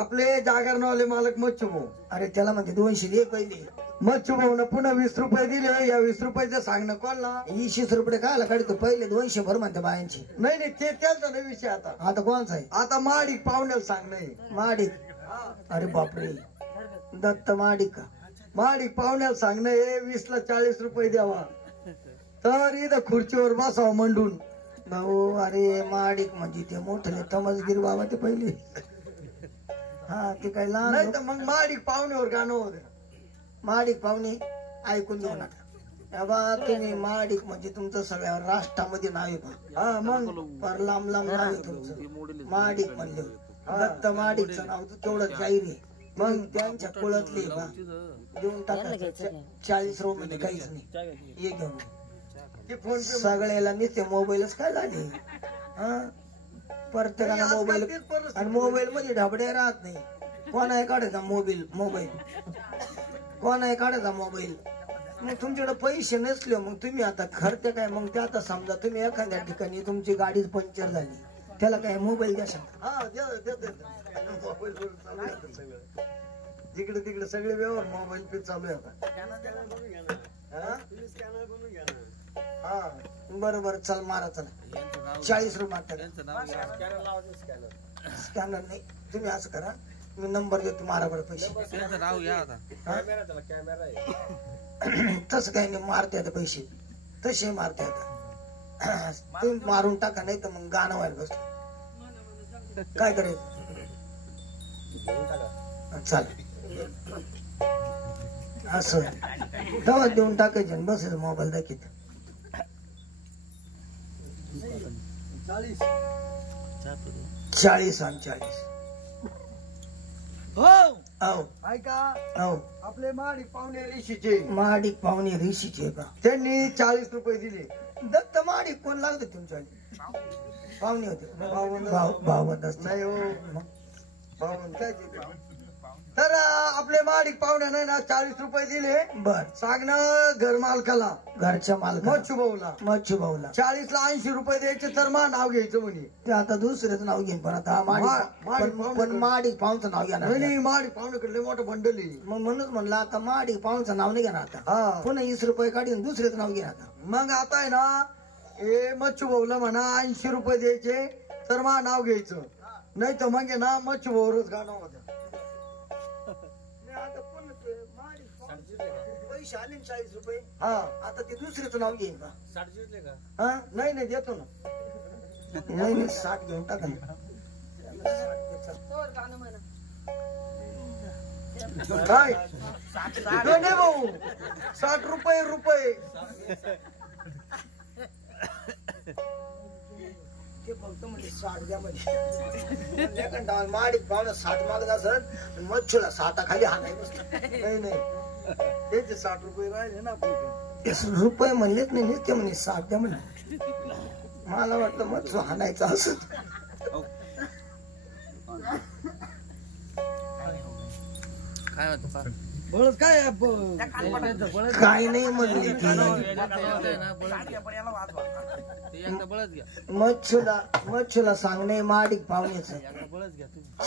आपले जागरणवाले मालक मच्छू भाऊ अरे त्याला म्हणते 200 दे पहिले मच्छू भाऊ पुन्हा 20 रुपये दिले या 20 रुपयाचं सांगणं कोणला 20 रुपये कायला काढतो पहिले 200 भर म्हणते बायांची नाही ते त्यांचा नाही विषय आता आता कोणचा आहे आता माडिक पाहुण्याला सांगणं माडिक अरे बापरे दत्त माडिक का माडिक पाहुण्याला सांगणं हे 20ला 40 रुपये द्यावा तर इथं खुर्चीवर बसावं मंडून भाऊ अरे माडिक म्हणजे ते मोठे तमजगीर बाबा ते पहिले हा ते काय लहान नाही तर मग माडिक पाहुण्यावर गाणं होते. माडिक पाहुणे ऐकून घेऊ नका. बाबा तुम्ही माडिक म्हणजे तुमचं सगळ्या राष्ट्रामध्ये नाव आहे बा. हा मग पर लांब लांब नाव आहे तुमचं. माडिक म्हणले दत्त माडिकचं नाव तर तेवढं जाहीर आहे. मग त्यांच्या कुळातले बा देऊन टाकायचं 40 मध्ये काहीच नाही. ये घेऊन ते फोन सगळ्याला नुसते मोबाईलच काय झाले. हा प्रत्येकाला मोबाईल आणि मोबाईल मध्ये ढबडे राहत नाही. कोण आहे काढायचा मोबाईल कोण आहे काढायचा मोबाईल. मग तुमच्याकडे पैसे नसले मग तुम्ही आता खर्च काय. मग ते आता समजा तुम्ही एखाद्या ठिकाणी तुमची गाडी पंक्चर झाली त्याला काय मोबाईल द्या सांगा. हा मोबाईल चालू आहे सगळं. जिकडे तिकडे सगळे व्यवहार मोबाईल पे चालू आहे आता. हा बरोबर चल मारा चला 40 रुपये स्कॅनर नाही. तुम्ही असं करा मी नंबर देतो मारा बरं पैसे. तसं काही नाही मारते आता पैसे तसे मारते आता. तुम्ही मारून टाका नाही तर मग गाणं व्हायला बसलं काय करायचं. चालेल असं तेव्हा देऊन टाकायचे बसायचं मोबाईल दाखवत. 40 आणि 40 हो ऐका हो आपले माडिक पाहुणे ऋषीचे माडिक पाहुणे ऋषीचे का त्यांनी 40 रुपये दिले. दत्त माडिक कोण लागत तुमच्या पाहुणे होते. भावबंद असते नाही हो भावबंद काय ते. तर आपले माडिक पाहुण्याने ना 40 रुपये दिले. बर सांगणं घर मालकाला घरच्या मालक मच्छू भाऊला 40 ला 80 रुपये द्यायचे तर मा नाव घ्यायचं म्हणे. ते आता दुसऱ्याचं नाव घेईन पण आता पण माडिक पाहुणचं नाव घेणार. नाही माडिक पाहुण्याकडे मोठं बंडल आहे. मग म्हणूनच म्हणलं आता माडिक पाहुणचं नाव नाही घेणार आता. हा पुन्हा 20 रुपये काढून दुसऱ्याचं नाव घेणार आता. मग आता आहे ना हे मच्छू भाऊला म्हणा 80 रुपये द्यायचे तर मा नाव घ्यायचं. नाही तर मग ना मच्छू भाऊवरच गाणं होतं. पैसे आले 40 रुपये. हा आता ते दुसऱ्याचं नाव घेईन का. हा नाही देतो ना. नाही 60 घेऊन टाका ना. काय नाही भाऊ 60 रुपये ते फक्त म्हणजे 60 द्या म्हणजे माडिक पाहुणं 60 मागत असत मच्छूला 60 खाली हाणाय बसत. नाही त्याचे 60 रुपये राहिले ना आपल्याकडे. रुपये म्हणलेच नाही ते म्हणे 60 द्या म्हणे. मला वाटलं मच्छू हाणायचं असत. बळच काय काही नाही म्हणली ती. मच्छूला सांगणे माडिक पाहुण्याचं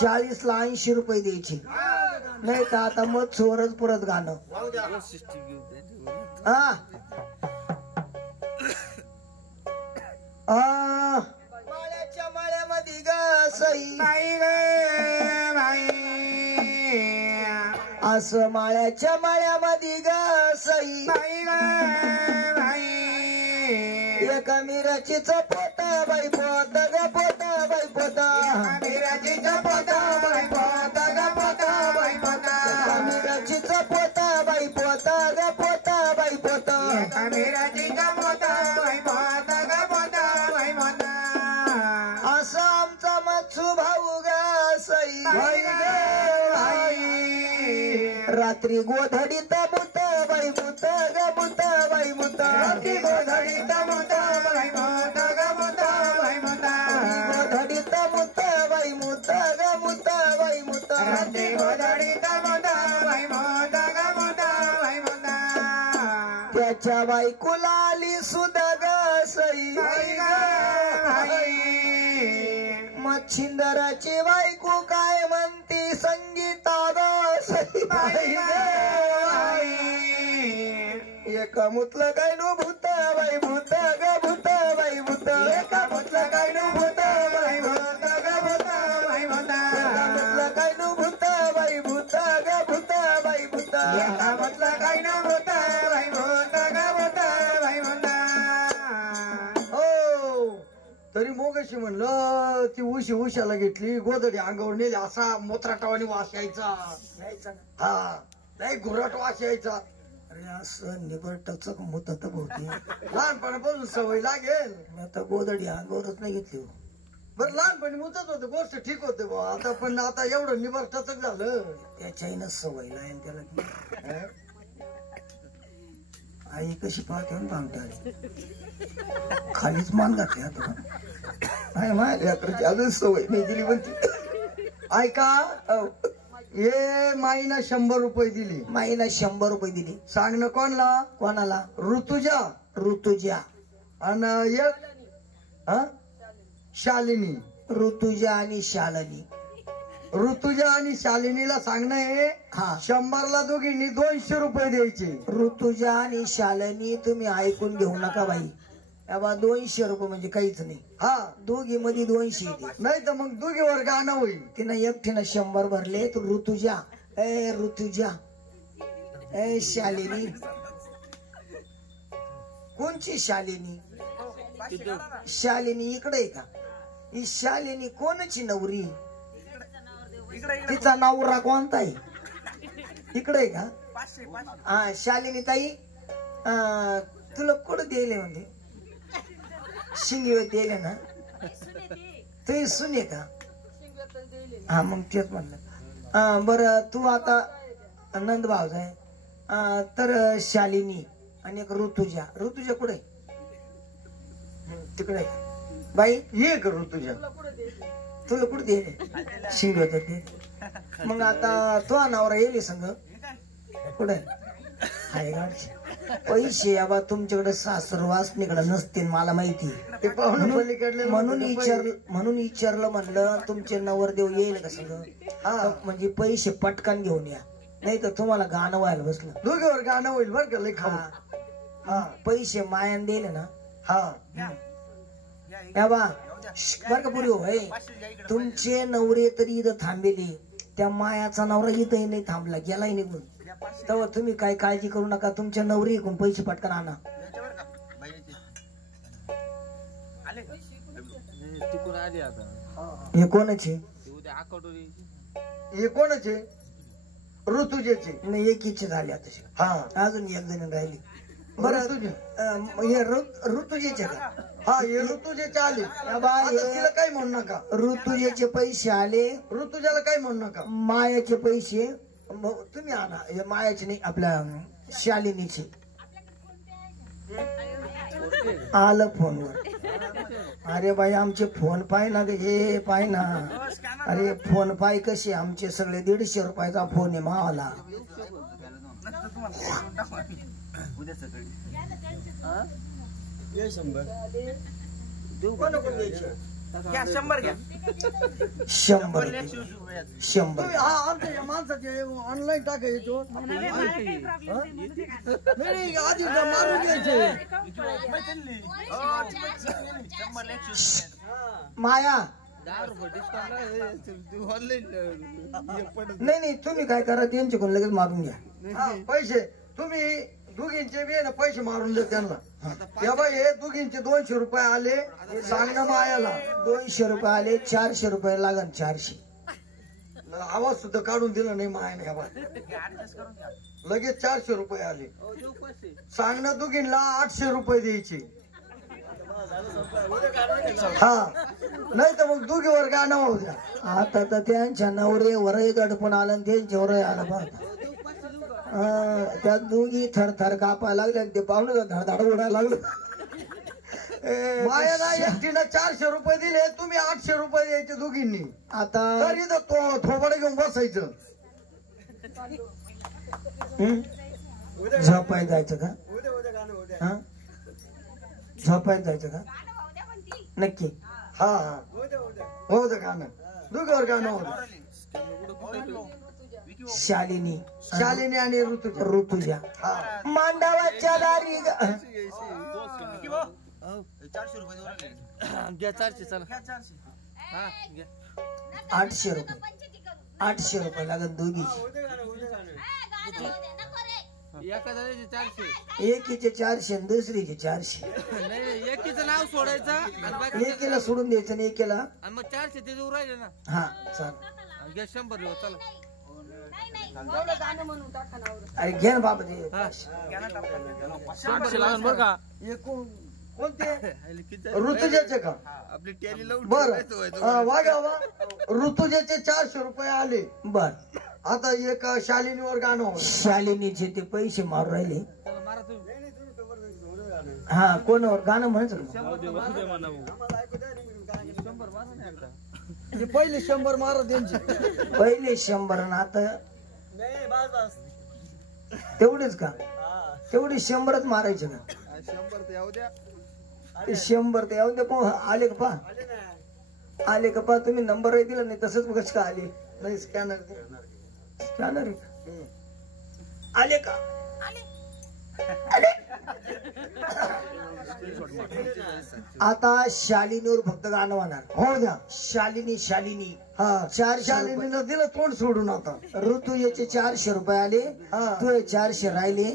40 ला 80 रुपये द्यायचे. नाही तर आता मच्छूवरच परत गाणं. माळ्याच्या माळ्यामध्ये ग सई असं माळ्याच्या माळ्यामध्ये ग सई एका मिरचीच पोट बाई पोट ग पोट बाई पोट मिरचीच पोट बाई पोट ग पोट बाई पोट मिरचीच पोट बाई पोट ग पोट बाई पोट मिरचीच पोट बाई पोट ग पोट बाई पोट. असं आमचा मच्छू भाऊ ग सई रात्री गोधडीत मुत बाई मुत ग मुत बाई मुत रात्री गोधडीत मुत बाई मुत ग मुत बाई मुत गोधडीत मुत बाई मुत ग मुत बाई मुत रात्री गोधडीत मुत बाई मुत ग मुत बाई मुत. त्याच्या बायकोला आली सुद्धा ग सई मच्छिंदराची बायको काय म्हणती संगीता ग सई एका मुतलं काय नो भूत बाई भूत ग भूत बाई भूत एका मुतलं काय नो भूत बाई भूत ग भूत बाई भूत एका मुतलं काय नो भूत बाई भूत ग भूत बाई भूत एका मुतलं काय नो भूत बाई भूत ग भूत बाई भूत. हो तरी मोगशी म्हणलं ती उशाला घेतली गोदडी अंगावर नेली असा मोत्राटावानी वास यायचा हा नाही घुरट वास यायचा अरे असं निबर टचक मुतत भोवती लहानपणापासून सवय लागेल मी आता गोदडी अंगावरच नाही घेतली हो. बरं लहानपणी मुतत होते गोष्ट ठीक होते बुवा आता पण आता एवढं निबर टचक झालं त्याच्याईनं सवय लाईन त्याला की आई कशी पाहते बांगटे आली खालीच मान घातली आता माझ्या लेकराची अजून सवय नाही दिली म्हणते ऐका हे माईना 100 रुपये दिली माईला 100 रुपये दिली सांग ना कोणाला ऋतुजा ऋतुजा आणि एक हा? शालिनी ऋतुजा आणि शालिनी ऋतुजा आणि शालिनीला सांगणं आहे हा 100ला दोघींनी 200 रुपये द्यायचे ऋतुजा आणि शालिनी तुम्ही ऐकून घेऊ नका बाई बाबा 200 रुपये म्हणजे काहीच नाही हा दोघी मध्ये 200 येते नाही तर मग दोघीवर गाणं होईल तिनं एकटीनं 100 भरले तर ऋतुजा ऋतुजा शालिनी कोणची शालिनी शालिनी इकडे आहे का ही शालिनी कोणाची नवरी तिचा नवरा कोणता आहे इकडे आहे का हा शालिनी ताई तुला कुठं दिले म्हणजे शिंगवे दिले ना ते सुने का हा मग तेच म्हणलं बरं तू आता नंद भावजा आहे तर शालिनी आणि एक ऋतुजा कुठे तिकडे बाई ये करू तुझ्या तुला कुठे दिले शिंगवे ते मग आता तो नवरा येईल संग कुठे हाय गाडचे पैसे आबा तुमच्याकडे सासर वासनीकडे नसतील मला माहिती ते पाहुणे पलीकडले म्हणून विचारलं म्हणलं तुमचे नवरदेव येईल का सगळं म्हणजे पैसे पटकन घेऊन या नाही तर तुम्हाला गाणं व्हायला बसलं दोघीवर गाणं होईल बरं का लय खाऊ हा पैसे मायान दिले ना हा बा बर का पुरी हो तुमचे नवरे तरी इथं थांबेले त्या मायाचा नवरा इथंही नाही थांबला गेलाही निघून तेव्हा तुम्ही काय काळजी करू नका तुमच्या नवरी ऐकून पैसे पटकन आणा हे कोणाचे हे कोणाचे ऋतुजेचे नाही एकीचे झाले आता हा अजून एक जण राहिली बरं हे ऋतुजेचे का हा हे ऋतुजेचे आले तिला काही म्हणू नका ऋतुजेचे पैसे आले ऋतुजाला काही म्हणू नका मायाचे पैसे तुम्ही आणा हे मायाचे नाही आपल्या शालिनीचे आलं फोनवर अरे बाई आमचे फोन पाय ना हे पाय ना अरे फोन पाय कसे आमचे सगळे 150 रुपयाचा फोन आहे मावाला घ्या 100 घ्या 100 हा आमच्या माणसाचे ऑनलाईन टाकायचो नाही आधी मारून घ्यायचे माया नाही तुम्ही काय करा त्यांच्याकडून लगेच मारून घ्या पैसे तुम्ही दोघींचे बी ना पैसे मारून द्या त्यांना या बाई हे दोघींचे 200 रुपये आले सांग ना मायाला 200 रुपये आले 400 रुपये लागन 400 आवाज सुद्धा काढून दिला नाही मायाने या बाई लगेच 400 रुपये आले सांग ना दोघींना 800 रुपये द्यायचे हा नाही तर मग दोघीवर गाणं होऊ द्या आता तर त्यांच्या नवरे वरही दडपण आलं आणि त्यांच्यावर आलं बघ त्या दोघी थरथर कापायला लागल्या ते पाहुणे धडधड उडायला लागलं मायाला एकटीनं 400 रुपये दिले तुम्ही 800 रुपये द्यायचे दोघींनी आता तरी तर थोबडे घेऊन बसायचं झोपाय जायचं का हा झोपाय जायचं का नक्की हा हा हो दे गाणं दोघीवर गाणं होतं शालिनी आणि ऋतुजा मांडवाच्या दारी 800 रुपये 800 रुपये लागत दोघीची एका जणाचे 400. एकीचे 400 आणि दुसरीचे 400. नाही एकीचं नाव सोडायचं आणि बाकी एकीला सोडून द्यायचं आणि एकीला. आणि मग 400 ते देऊ राहिले ना. हा चाल घ्या 100 लिहो चला. अरे घे ना बाबा ते. 100 लागून बरं का. एकूण कोणते किती ऋतुजाचे का आपली टॅली लावून बर ठेवायचं. वागा ऋतुजाचे 400 रुपये आले. बर आता एक शालिनीवर गाणं होतं. शालिनीचे ते पैसे मारू राहिले. चला मारा तुम्ही. हा कोणावर गाणं म्हणायचं का? 100 मारा ना एकदा. ते पहिले 100 मारा त्यांचे. पहिले 100 आणि आता तेवढेच का? तेवढे 100च मारायचे का? 100 ते येऊ द्या. ते 100 ते येऊन दे. आले का पा? आले का पा? तुम्ही नंबर दिला नाही तसंच मग का आले? नाही स्कॅनर स्कॅनर आहे का? आले का? आले. आता शालिनीवर फक्त गाणं होणार. हो द्या. शालिनी शालिनी. हा 400 शालिनीनं दिलं तोंड सोडून. आता ऋतू याचे 400 रुपये आले. हा. तुझे 400 राहिले.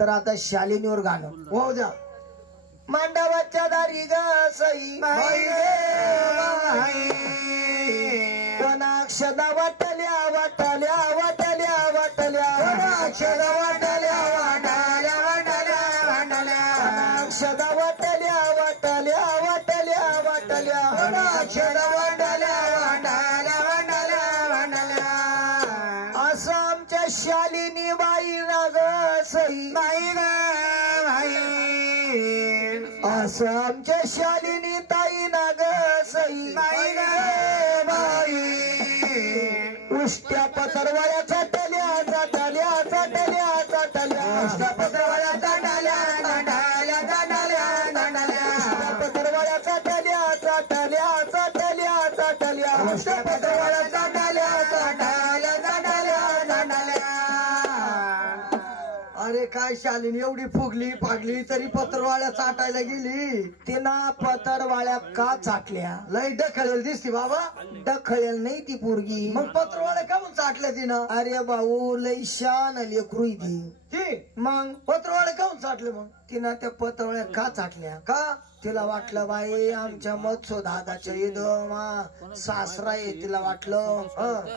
तर आता शालिनीवर गाणं. हो द्या. मांडवाच्या दारी ग सई अक्षदा वाटल्या वाटल्या वाटल्या वाटल्या अक्षदा वाटल्या वाटल्या वाटल्या वाटल्या अक्षदा वाटल्या वाटल्या वाटल्या वाटल्या अक्षदा वाटल्या वाटल्या वाटल्या वाटल्या असं आमच्या शालिनी बाई नाग सई बाई ग असं आमच्या शालिनी ताई नाग सई बाई ग बाई उष्ट्या पतरवाळ्या चाटल्या चाटल्या चाटल्या चाटल्या उष्ट्या पतरवाळ्या चाटल्या चाटल्या चाटल्या चाटल्या उष्ट्या पतरवाळ्या चाटल्या चाटल्या चाटल्या चाटल्या उष्ट्या पतरवाळ्या चाटल्या चाटल्या चाटल्या चाटल्या. अरे काय शालिनी एवढी फुगली पागली तरी पत्रवाळ्या चाटायला गेली. तिनं पतरवाळ्या का चाटल्या? लय ढकलेल दिसती बाबा. दखळेल नाही ती पोरगी. मग पत्रवाळ्या का म्हणून चाटल्या तिनं? अरे भाऊ लय शान लेकरू आहे ती. ती मग पत्रवाळ्या का म्हणून चाटले? मग तिनं त्या पतरवाळ्या का चाटल्या? का तिला वाटलं बाई आमच्या मत्सो दादाच्या इथं सासरा आहे. तिला वाटलं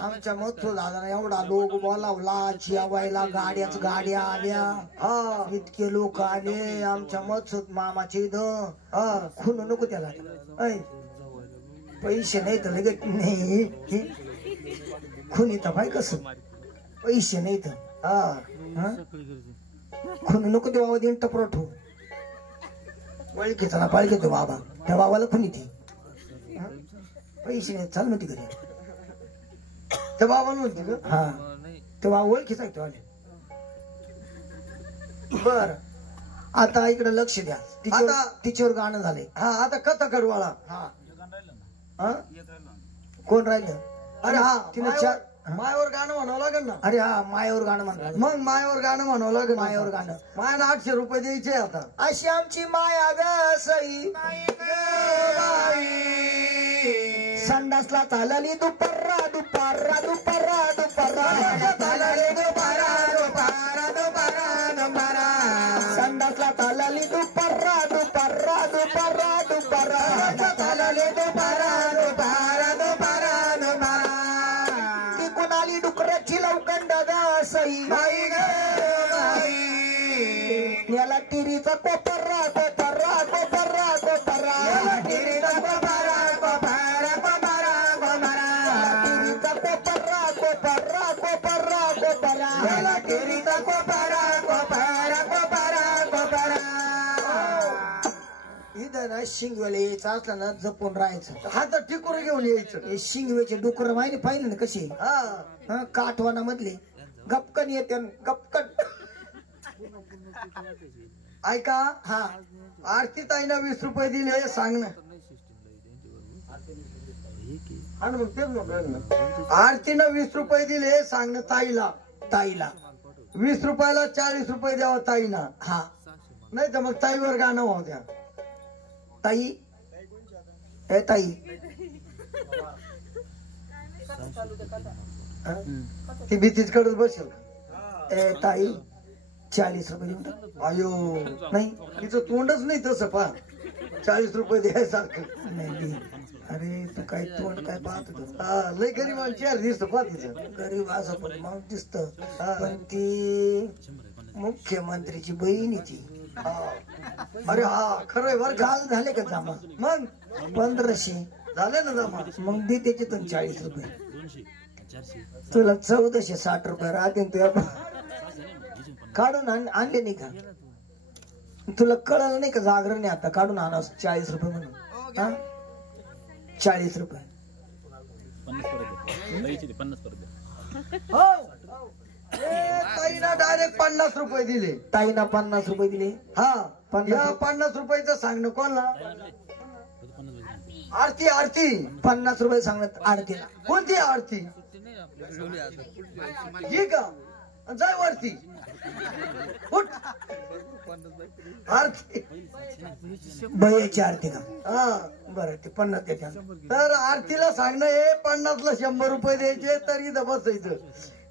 आमच्या मत्सो दादाने एवढा लोक बोलावला जेवायला गाड्याच गाड्या आल्या. हा इतके लोक आले आमच्या मत्सोत मामाच्या इथं. खुनू नको त्याला. ऐ पैसे नाही तर लगेच नाही खुनी तर पाय कस पैसे नाही तर खुनू नको ते बाबा देऊन टपरो ठेवू. वळखीचा ना पाळखी बाबा त्या बाबाला खुनी ती पैसे नाही. चाल म्हणते घरी. त्या बाबा म्हणते का? हा ते बाबा ओळखीचा आहे. बर आता इकडे लक्ष द्या. आता- तिच्यावर गाणं झालंय. हा आता कथा कडवाळा. हा कोण राहिलं? अरे हा तिने चार. मायावर गाणं म्हणावं लागेल ना. अरे हा मायावर गाणं म्हणतात. मग मायावर गाणं म्हणावं लागेल. मायावर गाणं. मायाला 800 रुपये द्यायचे आता. अशी आमची माया ग सई संडासला चालली दुपारा दुपारा दुपारा दुपारा चालली दुपारा दुपारा दुपारा दुपारा संडासला चालली दुपारा दुपारा दुपारा दुपारा चालली दुपारा दुपारा दुपारा दुपारा ती कुणाली डुकराची लवकंड ग सई बाई ग बाई याला टिरीचा कोपरा कोपरा कोपरा कोपरा याला टिरीचा कोपरा कोपरा कोपरा कोपरा टिरीचा कोपरा कोपरा कोपरा कोपरा याला टिरीचा कोपरा कोपरा कोपरा कोपरा. इथं ना शिंगवेले यायचं असलं ना जपून राहायचं. हातात टिकूर घेऊन यायचं. हे शिंगवेचे डुकर माहिती पाहिले ना कसे हा काठवाना मधले गपकन येते गपकन. ऐका हा आरती ताईना 20 रुपये दिले सांग ना. आरतीनं 20 रुपये दिले सांग ना ताईला. ताईला 20 रुपयाला 40 रुपये द्यावा ताईना. हा नाही तर मग ताईवर गाणं वाहू द्या. ताई ए ताई ती भीतीच कडत बसेल. ए ताई 40 रुपये देऊन टाक. अयो नाही तिचं तोंडच नाही तसं पा 40 रुपये द्यायसारखं. नाही दे. अरे तू काय तोंड काय पाहत होतो. हा लय गरीबांची यार दिसत पा तिचं. गरीब असं पण मग दिसत हा. पण ती मुख्यमंत्रीची बहीण आहे ती. हा. अरे हा खरंय बर का. काल झाले का जमा मग 1500 झाले ना जमा. मग दे त्याच्यातून 40 रुपये. तुला 1460 रुपये राहते तुझ्या काढून आणले नाही का. तुला कळलं नाही का जागरण नाही आता काढून आणा 40 रुपये म्हणून. हा 40 रुपये. 50 ताईना डायरेक्ट 50 रुपये दिले. ताईना 50 रुपये दिले. हा 50 या 50 रुपयाचं सांगणं कोणला. आरती आरती 50 रुपये सांगण्यात आरतीला. कोणती आरती ही का जाय वरती उठ. आरती बयाची आरती का. हा बरं ते 50 देते. तर आरतीला सांगणं हे 50 ला 100 रुपये द्यायचे तरी इथं बसायचं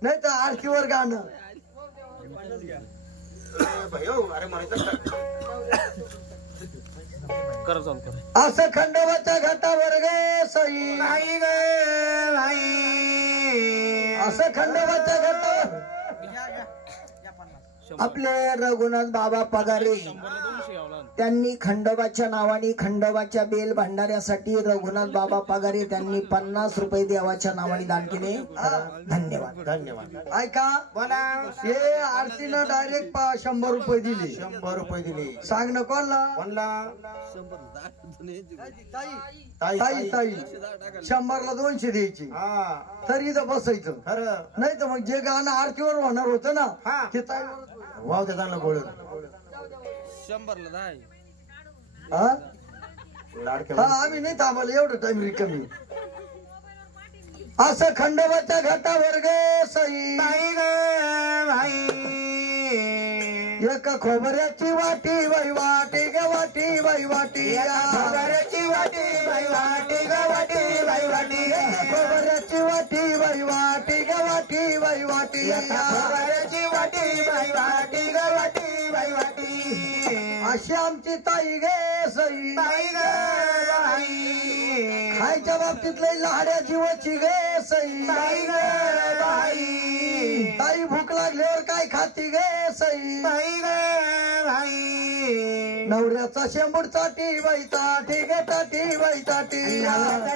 नाही तर आरतीवर गाणं. करा चालू करा. असं खंडोबाच्या घाटावर गे सई. असं खंडोबाच्या घाटावर आपले रघुनाथ बाबा पगारे 200 यावला. त्यांनी खंडोबाच्या नावाने खंडोबाच्या बेल भांडाऱ्यासाठी रघुनाथ बाबा पगारे त्यांनी 50 रुपये देवाच्या नावाने दान केले. धन्यवाद. धन्यवाद. ऐका हे आरतीनं डायरेक्ट 100 रुपये दिले. 100 रुपये दिले. सांगणं कोणला. कोणला. ताई ताई 100 ला 200 द्यायची हा तरी इथं बसायचं. खरं. नाही तर मग जे गाणं आरतीवर होणार होतं ना हा. ते ताई वाव ते चांगलं गोळ. 100 ला 10. हा लाडक्या हा आम्ही नाही थांबलो एवढं टाइम रिकामी. असं खंडोबाच्या घाटावर गे सई. एका खोबऱ्याची वाटी बाई वाटी ग वाटी बाई वाटी. खोबऱ्याची वाटी बाई वाटी ग वाटी बाई वाटी. खोबऱ्याची वाटी बाई वाटी ग वाटी बाई वाटी. खोबऱ्याची वाटी बाई वाटी ग वाटी बाई वाटी. अशी आमची ताई गे सई. खायच्या बाबतीत लई लाड्या जीवाची गे सई. ताई भूक लागल्यावर काय खाती गे सई. नवऱ्याचा शेंबूड चाटी बाई ताटी गे ताटी बाई ताटी.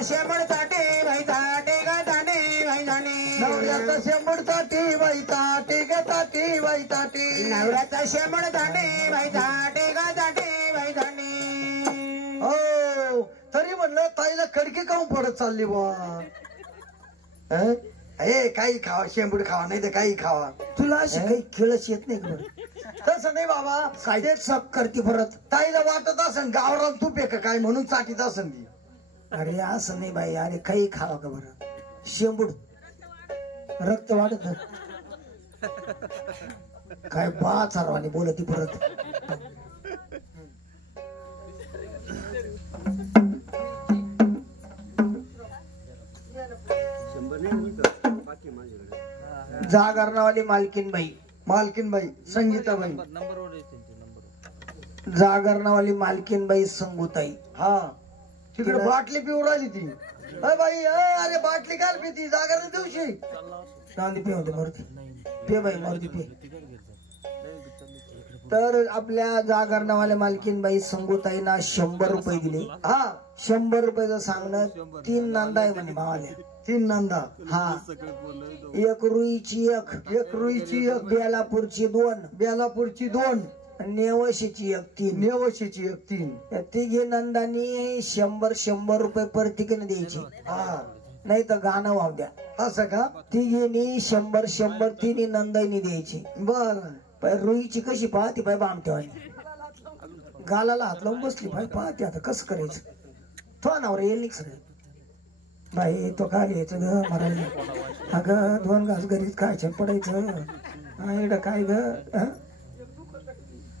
शेंबूड चाटी बाई ताटी ग ताटी बाई ताटी. नवऱ्याचा शेंबूड चाटी बाई ताटी ग ताटी बाई ताटी. नवऱ्याचा शेंबूड चाटी बाई ताटी ग ताटी बाई ताटी. हो तरी म्हणलं ताईला कडकी काऊन पडत चालली बुवा. ए काही खावा शेंबूड खावा नाही तर काही खावा. तुला अशी काही खेळच येत नाही का बरं? तसं नाही बाबा. काय ते सब करते परत. ताईला वाटत असन गावरान तूप आहे का काय म्हणून चाटीत असन ती. अरे असं नाही बाई. अरे काही खावा का बरं. शेंबूड रक्त वाढत काय बा चालवानी बोलती परत. जागरणावाली मालकीनबाई. मालकीनबाई संगीताबाई. नंबरवर येते नंबर. जागरणावाली मालकीनबाई संगूताई. हा तिकडे बाटली पिऊ राहिली ती. बाई अरे बाटली काय पिती जागरण दिवशी. चांदी पे होते मूर्ती पे बाई मूर्ती पे. तर आपल्या जागरणावाल्या मालकीनबाई संगूताईना 100 रुपये दिले. हा 100 रुपयाचं सांगणं. 3 नांदा आहे म्हणे मावाल्या. 3 नंदा. हा एक रुईची एक रुईची एक. बेलापूरची 2 बेलापूरची 2. नेवशीची एक 3. नेवशीची एक 3. या तिघी नंदानी 100 रुपये प्रत्येकाने द्यायचे. हा नाही तर गाणं वाव द्या. असं का. तिघीनी 100 तिन्ही नंदाईनी द्यायची. बर रुईची कशी पाहते पाय बामटेवानी. गालाला हात लावून बसली पाय पाहते. आता कसं करायचं. तो नावर येईल नाही सगळं. बाई तो काय यायचं ग मरायला. अगं 2 घास घरीच खायचं पडायचं. इकडं काय ग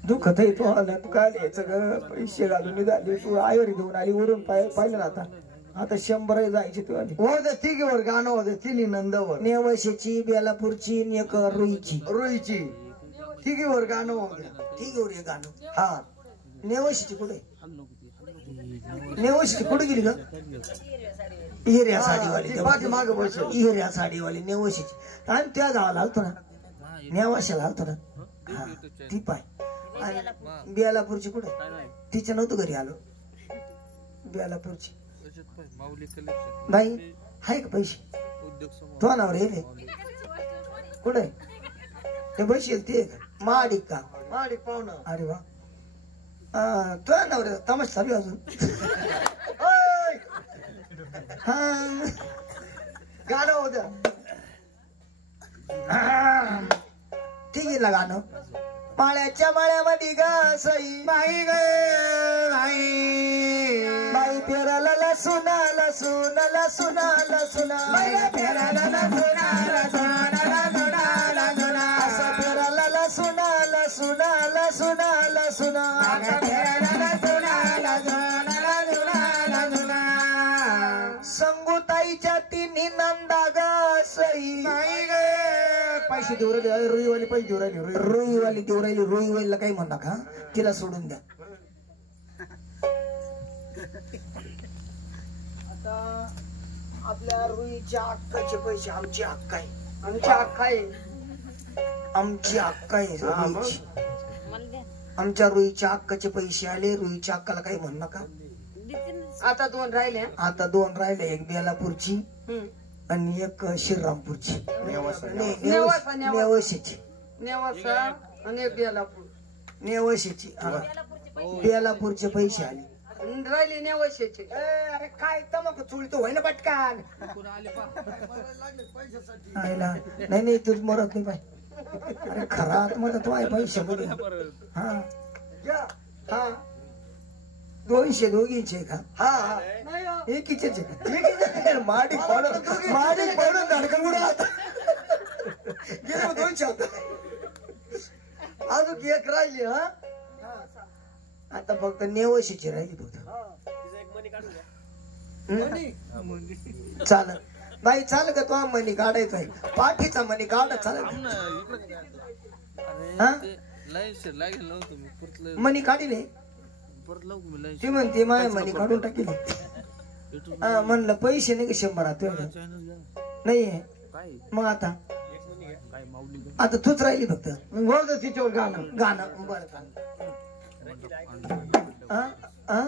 दुखत आहे. तो आला तू काय यायचं ग. पैसे घालून झाले. तू आयवर घेऊन आली वरून पाहिलं ना आता. आता 100 जायची तू आली. हो दे तिघीवर गाणं होते. तिन्ही नंदावर. नेवशीची बेलापूरची आणि एक रुईची. रुईची ठिकीवर गाणं होऊ द्या. ठीक आहे रे गाणं. हा नेवशीची कुठे हल्लो किती नेवशीची कुठे गेली ग हिऱ्या साडीवाली ती पाठीमागं बसेल. हिऱ्या साडीवाली नेवशीची आणि त्या गावाला आलतो ना नेवाशाला आलतो ना हा, ती पाय आणि बियालापूरची कुठे काय नाही तिच्या नव्हतं घरी आलो बियालापूरची त्याच्यात पाय माऊली कलेक्शन बाई हाय का पैसे उद्योग समूह तो नावर येते कुठे ते पैसे ते माडिक का माडी पाहुणं. अरे वा तो नावर तमाश चालू आहे अजून ओय, हा गाणं होऊ द्या. ठीक आहे ना गाणं माळ्याच्या माळ्यामध्ये ग सई बाई ग बाई पेराला लसुना लसुना लसुना लसुना पेराला लसुना लसुना लसुना असं पेराला लसुना लसुना लसुना लसुना पेराला लसुना लसुना लसुना लसुना संगुताईच्या तिन्ही नंदा ग सई बाई ग पैसे देऊ राहिले रुईवाली पैसे देऊ राहिली रुईवाली देऊ राहिली रुईवालीला काही म्हणा का तिला सोडून द्या आता आपल्या रुईच्या अक्काचे पैसे आमची अक्का आहे आमची अक्का आहे. आमची अक्का आहे रुईची. आमच्या रुईच्या अक्काचे पैसे आले रुईच्या अक्काला काही म्हण नका आता 2 राहिले. आता 2 राहिले एक बेलापूरची हम्म. आणि एक श्रीरामपूरची नेवासा. नेवशीची नेवासा आणि एक बेलापूर. नेवशीची बेलापूरचे पैसे आले राहिली नेवाशाची. अरे काय तमक चुळतो होय ना पटकान आईला नाही नाही तूच मरत नाही पाय अरे खरा मदत वाय पैसे मध्ये हा घ्या. हा 200 दोघींचे का हा हा एकीचे माडी पडून धडकन उडत गेलो 200 अजून एक राहिली. हा आता फक्त नेवशीची राहिली फक्त चाल बाई चाल का तो मनी काढायचा आहे पाठीचा मनी काढा चाल हा? लाईन शेर लागेल नव्हतं मी परत लय- मनी काढिले परत लावू का मी लाईन ती म्हणते माय मनी काढून टाकीले युट्यूब हा म्हणलं पैसे नाही का 100 तुझ्या चॅनल घ्या नाहीये काय मग आता काय माऊली आता तूच राहिली फक्त बोल दे तिच्यावर गाणं. गाणं बरं हा? हा?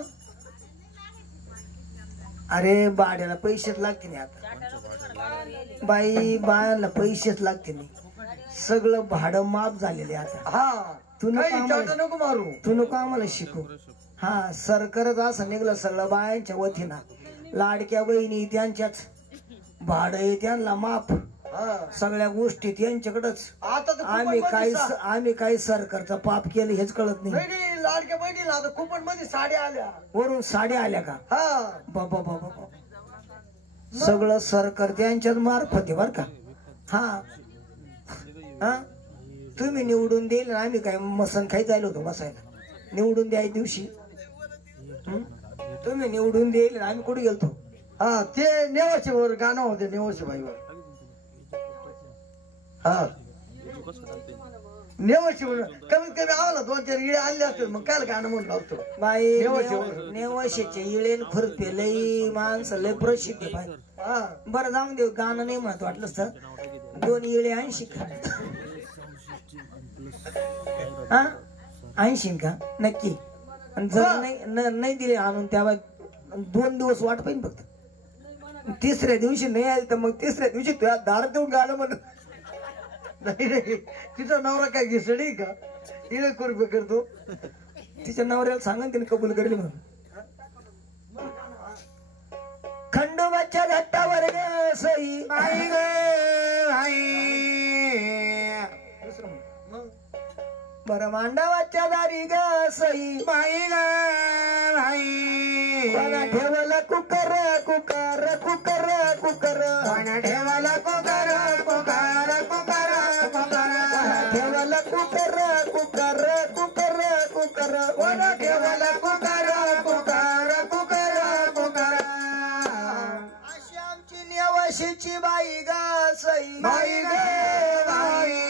अरे बाड्याला पैसेच लागते नाही आता बाई बायाला पैसेच लागते नाही सगळं भाडं माफ झालेले आता हा तू नको काही आम्हाला- चाटा नको मारू. तू नको आम्हाला शिकू हा सरकारच असं निघलं सगळं बायांच्या वतीनं लाडक्या बहिणी त्यांच्याच भाडं त्यांना माफ हा सगळ्या गोष्टी त्यांच्याकडच आता तर आम्ही काही सरकारचं पाप केलं हेच कळत नाही बहिणी लाडक्या बहिणीला आता कुपन मध्ये साड्या आल्या. वरून साड्या आल्या का हा बाबा बाबा सगळं सरकार त्यांच्याच मार्फत आहे बर का हा हा तुम्ही निवडून देईल ना आम्ही काय मसन खाई जायला होतो बसायला निवडून द्याय दिवशी तुम्ही निवडून देईल ना आम्ही कुठे गेलतो हा ते नेवाचे वर गाणं होते नेवाचे बाईवर. हा नेवाचे कमीत कमी आम्हाला 2-4 इळे आणले असतील मग काय गाणं म्हणून लावतो. बाई नेवाशे- नेवाशेचे इळेन खुरपे लई माणसं लय प्रसिद्ध आहे बाई हा बरं जाऊन देऊ गाणं नाही म्हणत वाटलंच तर 2 इळे 80 का हा 80 का नक्की आणि जर नाही दिले आणून त्यावेळेस 2 दिवस वाट पाहिजे फक्त तिसऱ्या दिवशी नाही आले तर मग तिसऱ्या दिवशी तुझ्या दार देऊन गाणं म्हणून नाही नाही तिचा नवरा काय घिसडी का इळे कुरबे करतो. तिच्या नवऱ्याला सांगा ना तिने कबूल करेल म्हणून खंडोबाच्या घाटावर ग सई आई ग बरं मांडवाच्या दारी ग सई बाई ग कोणा ठेवला कुकर कुकर कुकर कुकर कोणा ठेवला कुकर कुकर कुकर कुकर ठेवला कुकर कुकर कुकर कुकर कोणा ठेवला कुकर कुकर कुकर कुकर अशी आमची नेवाशीची बाई ग सई बाई ग बाई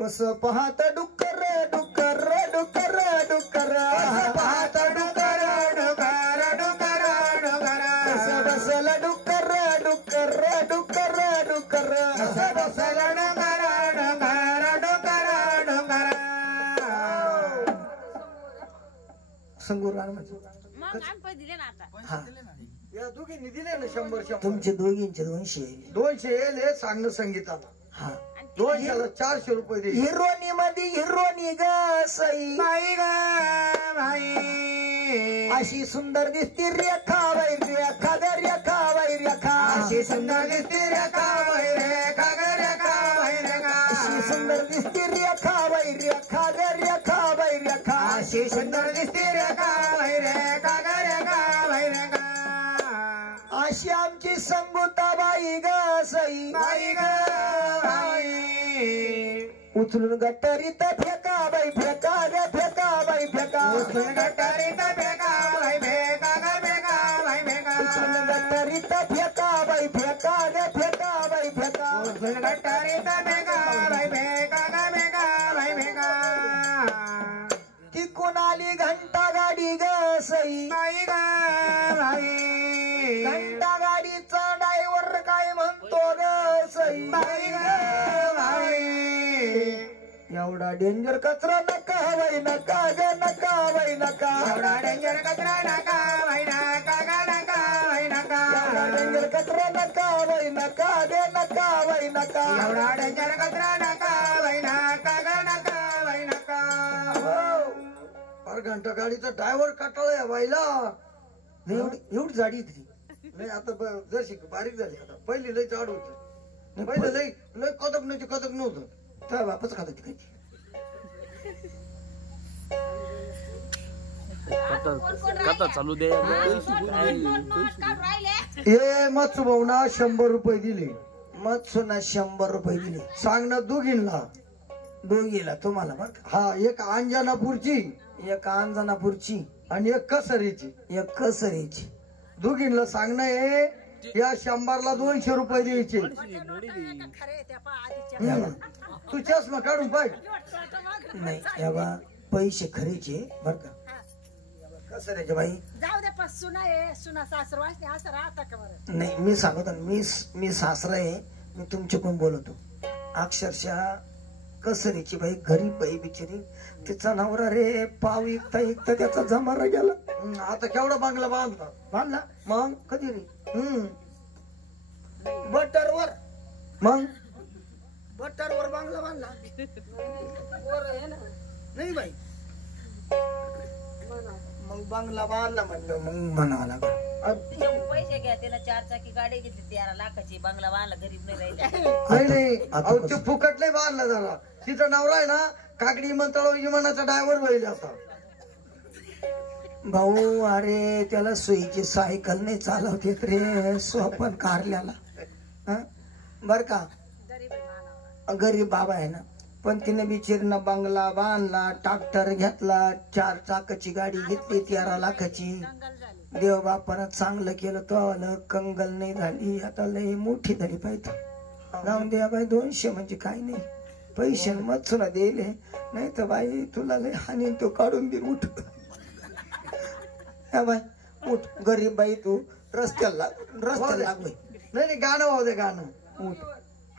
कसं पाहत डुक्कर डुक्कर डुक्कर डुक्कर पाहत डुकर डुकर डुकर डुकर कसं बसल डुक्कर डुक्कर डुक्कर डुक्कर बसल डुकर डुकर डुकर डुकर संगूर गाणं म्हणजे मग आम्ही पैसे दिले ना आता. हा या दोघींनी दिले ना 100 तुमचे दोघींचे 200 200 हे सांगणं संगीताला हा 200ला 400 रुपये दे हिरोनी मध्ये हिरोनी ग सई बाई ग बाई अशी सुंदर दिसती रेखा वै रेखा ग रेखा वै रेखा अशी सुंदर दिसते रेखा वै रेखा ग रेखा वै रेखा अशी सुंदर दिसती रेखा वै रेखा ग रेखा वै रेखा अशी सुंदर दिसते रेखा वै रेखा ग रेखा वै रेखा अशी आमची संगुताबाई ग सई बाई ग बाई उचलून गटारीत फेका बाई फेका ग फेका बाई फेका उचलून गटारीत फेका बाई फेका ग फेका बाई फेका उचलून गटारीत फेका बाई फेका ग फेका बाई फेका उचलून गटारीत फेका बाई फेका ग फेका बाई फेका ती कुणाली घंटा गाडी ग सई बाई ग बाई घंटा गाडीचा ड्रायव्हर काय म्हणतो ग सई बाई ग बाई एवढा डेंजर कचरा नका हवाई नका ग नका हवाई नका एवढा डेंजर कचरा नका बाई नका ग नका बाई नका एवढा डेंजर कचरा नका हवाई नका ग नका हवाई नका एवढा डेंजर कचरा नका बाई नका ग नका बाई नका घंटा गाडीचा ड्रायव्हर कटाळा बाईला एवढी जाडी ती नाही आता जशी बारीक झाली आता पहिली लय जाड होती पहिलं लय लय कदक नव्हतं त्या बापच खात होती कथा चालू दे हे मत्सू भाऊना 100 रुपये दिले मग सुना 100 रुपये दिले सांग ना दोघींना दोघीला तुम्हाला बर का हा एक अंजनापूरची एक अंजनापूरची आणि एक कसरीची एक कसरीची दोघींना सांग ना हे या 100ला 200 रुपये द्यायचे तू चष्मा काढून पाहिजे नाही याबा पैसे खरेचे बर का कसरीचे बाई जाऊ दे पण सुना आहे सुना सासर वाचणे असं राहता का बरं. नाही मी सांगतो मी सासरा आहे मी तुमच्याकडून बोलतो अक्षरशः कसरीची बाई गरीब बाई बिचारी तिचा नवरा रे पाव ऐकता त्याचा जमारा गेला आता केवढा बांगला बांधला बांधला मग कधी रे हम्म बटरवर मग बटरवर बांगला बांधला नाही बाई मग बांगला बांधला म्हणलं मग म्हणावं लागलं पैसे घ्या त्याला 4 चाकी गाडी घेतली 13 लाखाची बंगला बांधला गरीब नाही राहिले नाही आता अहो कसं? ते फुकट नाही बांधला झाला तिचा नवरा आहे ना काकडी विमानतळ विमानाचा ड्रायव्हर होईल आता भाऊ अरे त्याला सोयीची सायकल नाही चालवतेत रे स्वपन कारल्याला बर का गरीब आहे मानव गरीब बाबा आहे ना पण तिने बिचारीनं बंगला बांधला ट्रॅक्टर घेतला 4 चाकाची गाडी घेतली 13 लाखाची दंगल झाली देव बापानं चांगलं केलं तो आलं कंगल नाही झाली आता लय मोठी झाली पाहिजे जाऊन द्या बाई 200 म्हणजे काय नाही पैसे मत सुना दिले नाही तर बाई तुला लय हानी तो काढून दे उठ हा बाई उठ गरीब बाई तू रस्त्याला लाग बाई नाही गाणं वाहू दे गाणं उठ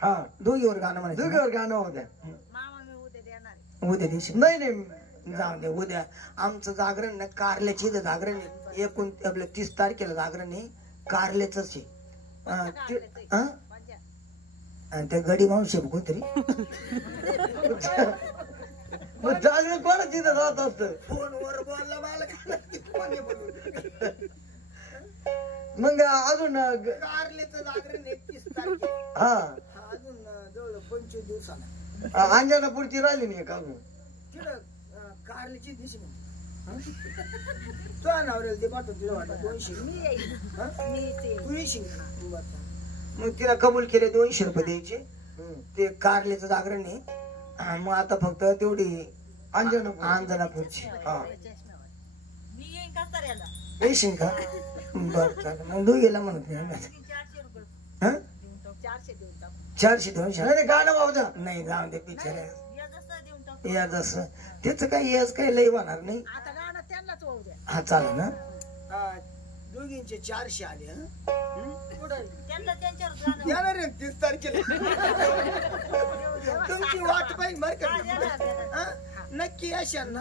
हा दोघीवर गाणं म्हणायचं दोघीवर गाणं वाहू द्या मामा मी उद्या देणार आहे. उद्या दिवशी नाही नाही जाऊ दे उद्या आमचं जागरण ना कारल्याची इथं जागरण आहे. आपलं 30 तारखेला जागरण आहे कारल्याच आहे पंजा. आणि त्या गडी मावशी कोणतरी मग जागरण कोणाच इथं जात असत फोनवर बोलला मला मग अजून कारल्याचं जागरण 31 तारखेला हा अजून जवळ 25 दिवसाला अंजनापूरची राहिली नाही का अजून तिला कारल्याची दिवशी तो नवऱ्याला ते पाठवून तिला वाटत 200 मी येईल मी येते. तू येशील मग तिला कबूल केले 200 रुपये द्यायचे ते कारल्याचं जागरण आहे मग आता फक्त तेवढी अंजनापूरची हा मी येईन का तर याला येशील का बरं चालेल मग दोघीला म्हणत नाही 400 रुपये हा देऊन टाक 400 देऊन टाक 400 200 नाही गाणं वाहू द्या नाही जाऊ दे पिक्चर याचं या जसं त्याचं काही याच काही लई होणार नाही. आता गाणं त्यांनाच होऊ द्या. हा चालेल ना. दोघींचे 400 आले. त्यांना त्यांच्यावर गाणं येणार आहे 30 तारखेला. तुमची वाट पाहिजे बरं का. हा? नक्की येशाल ना.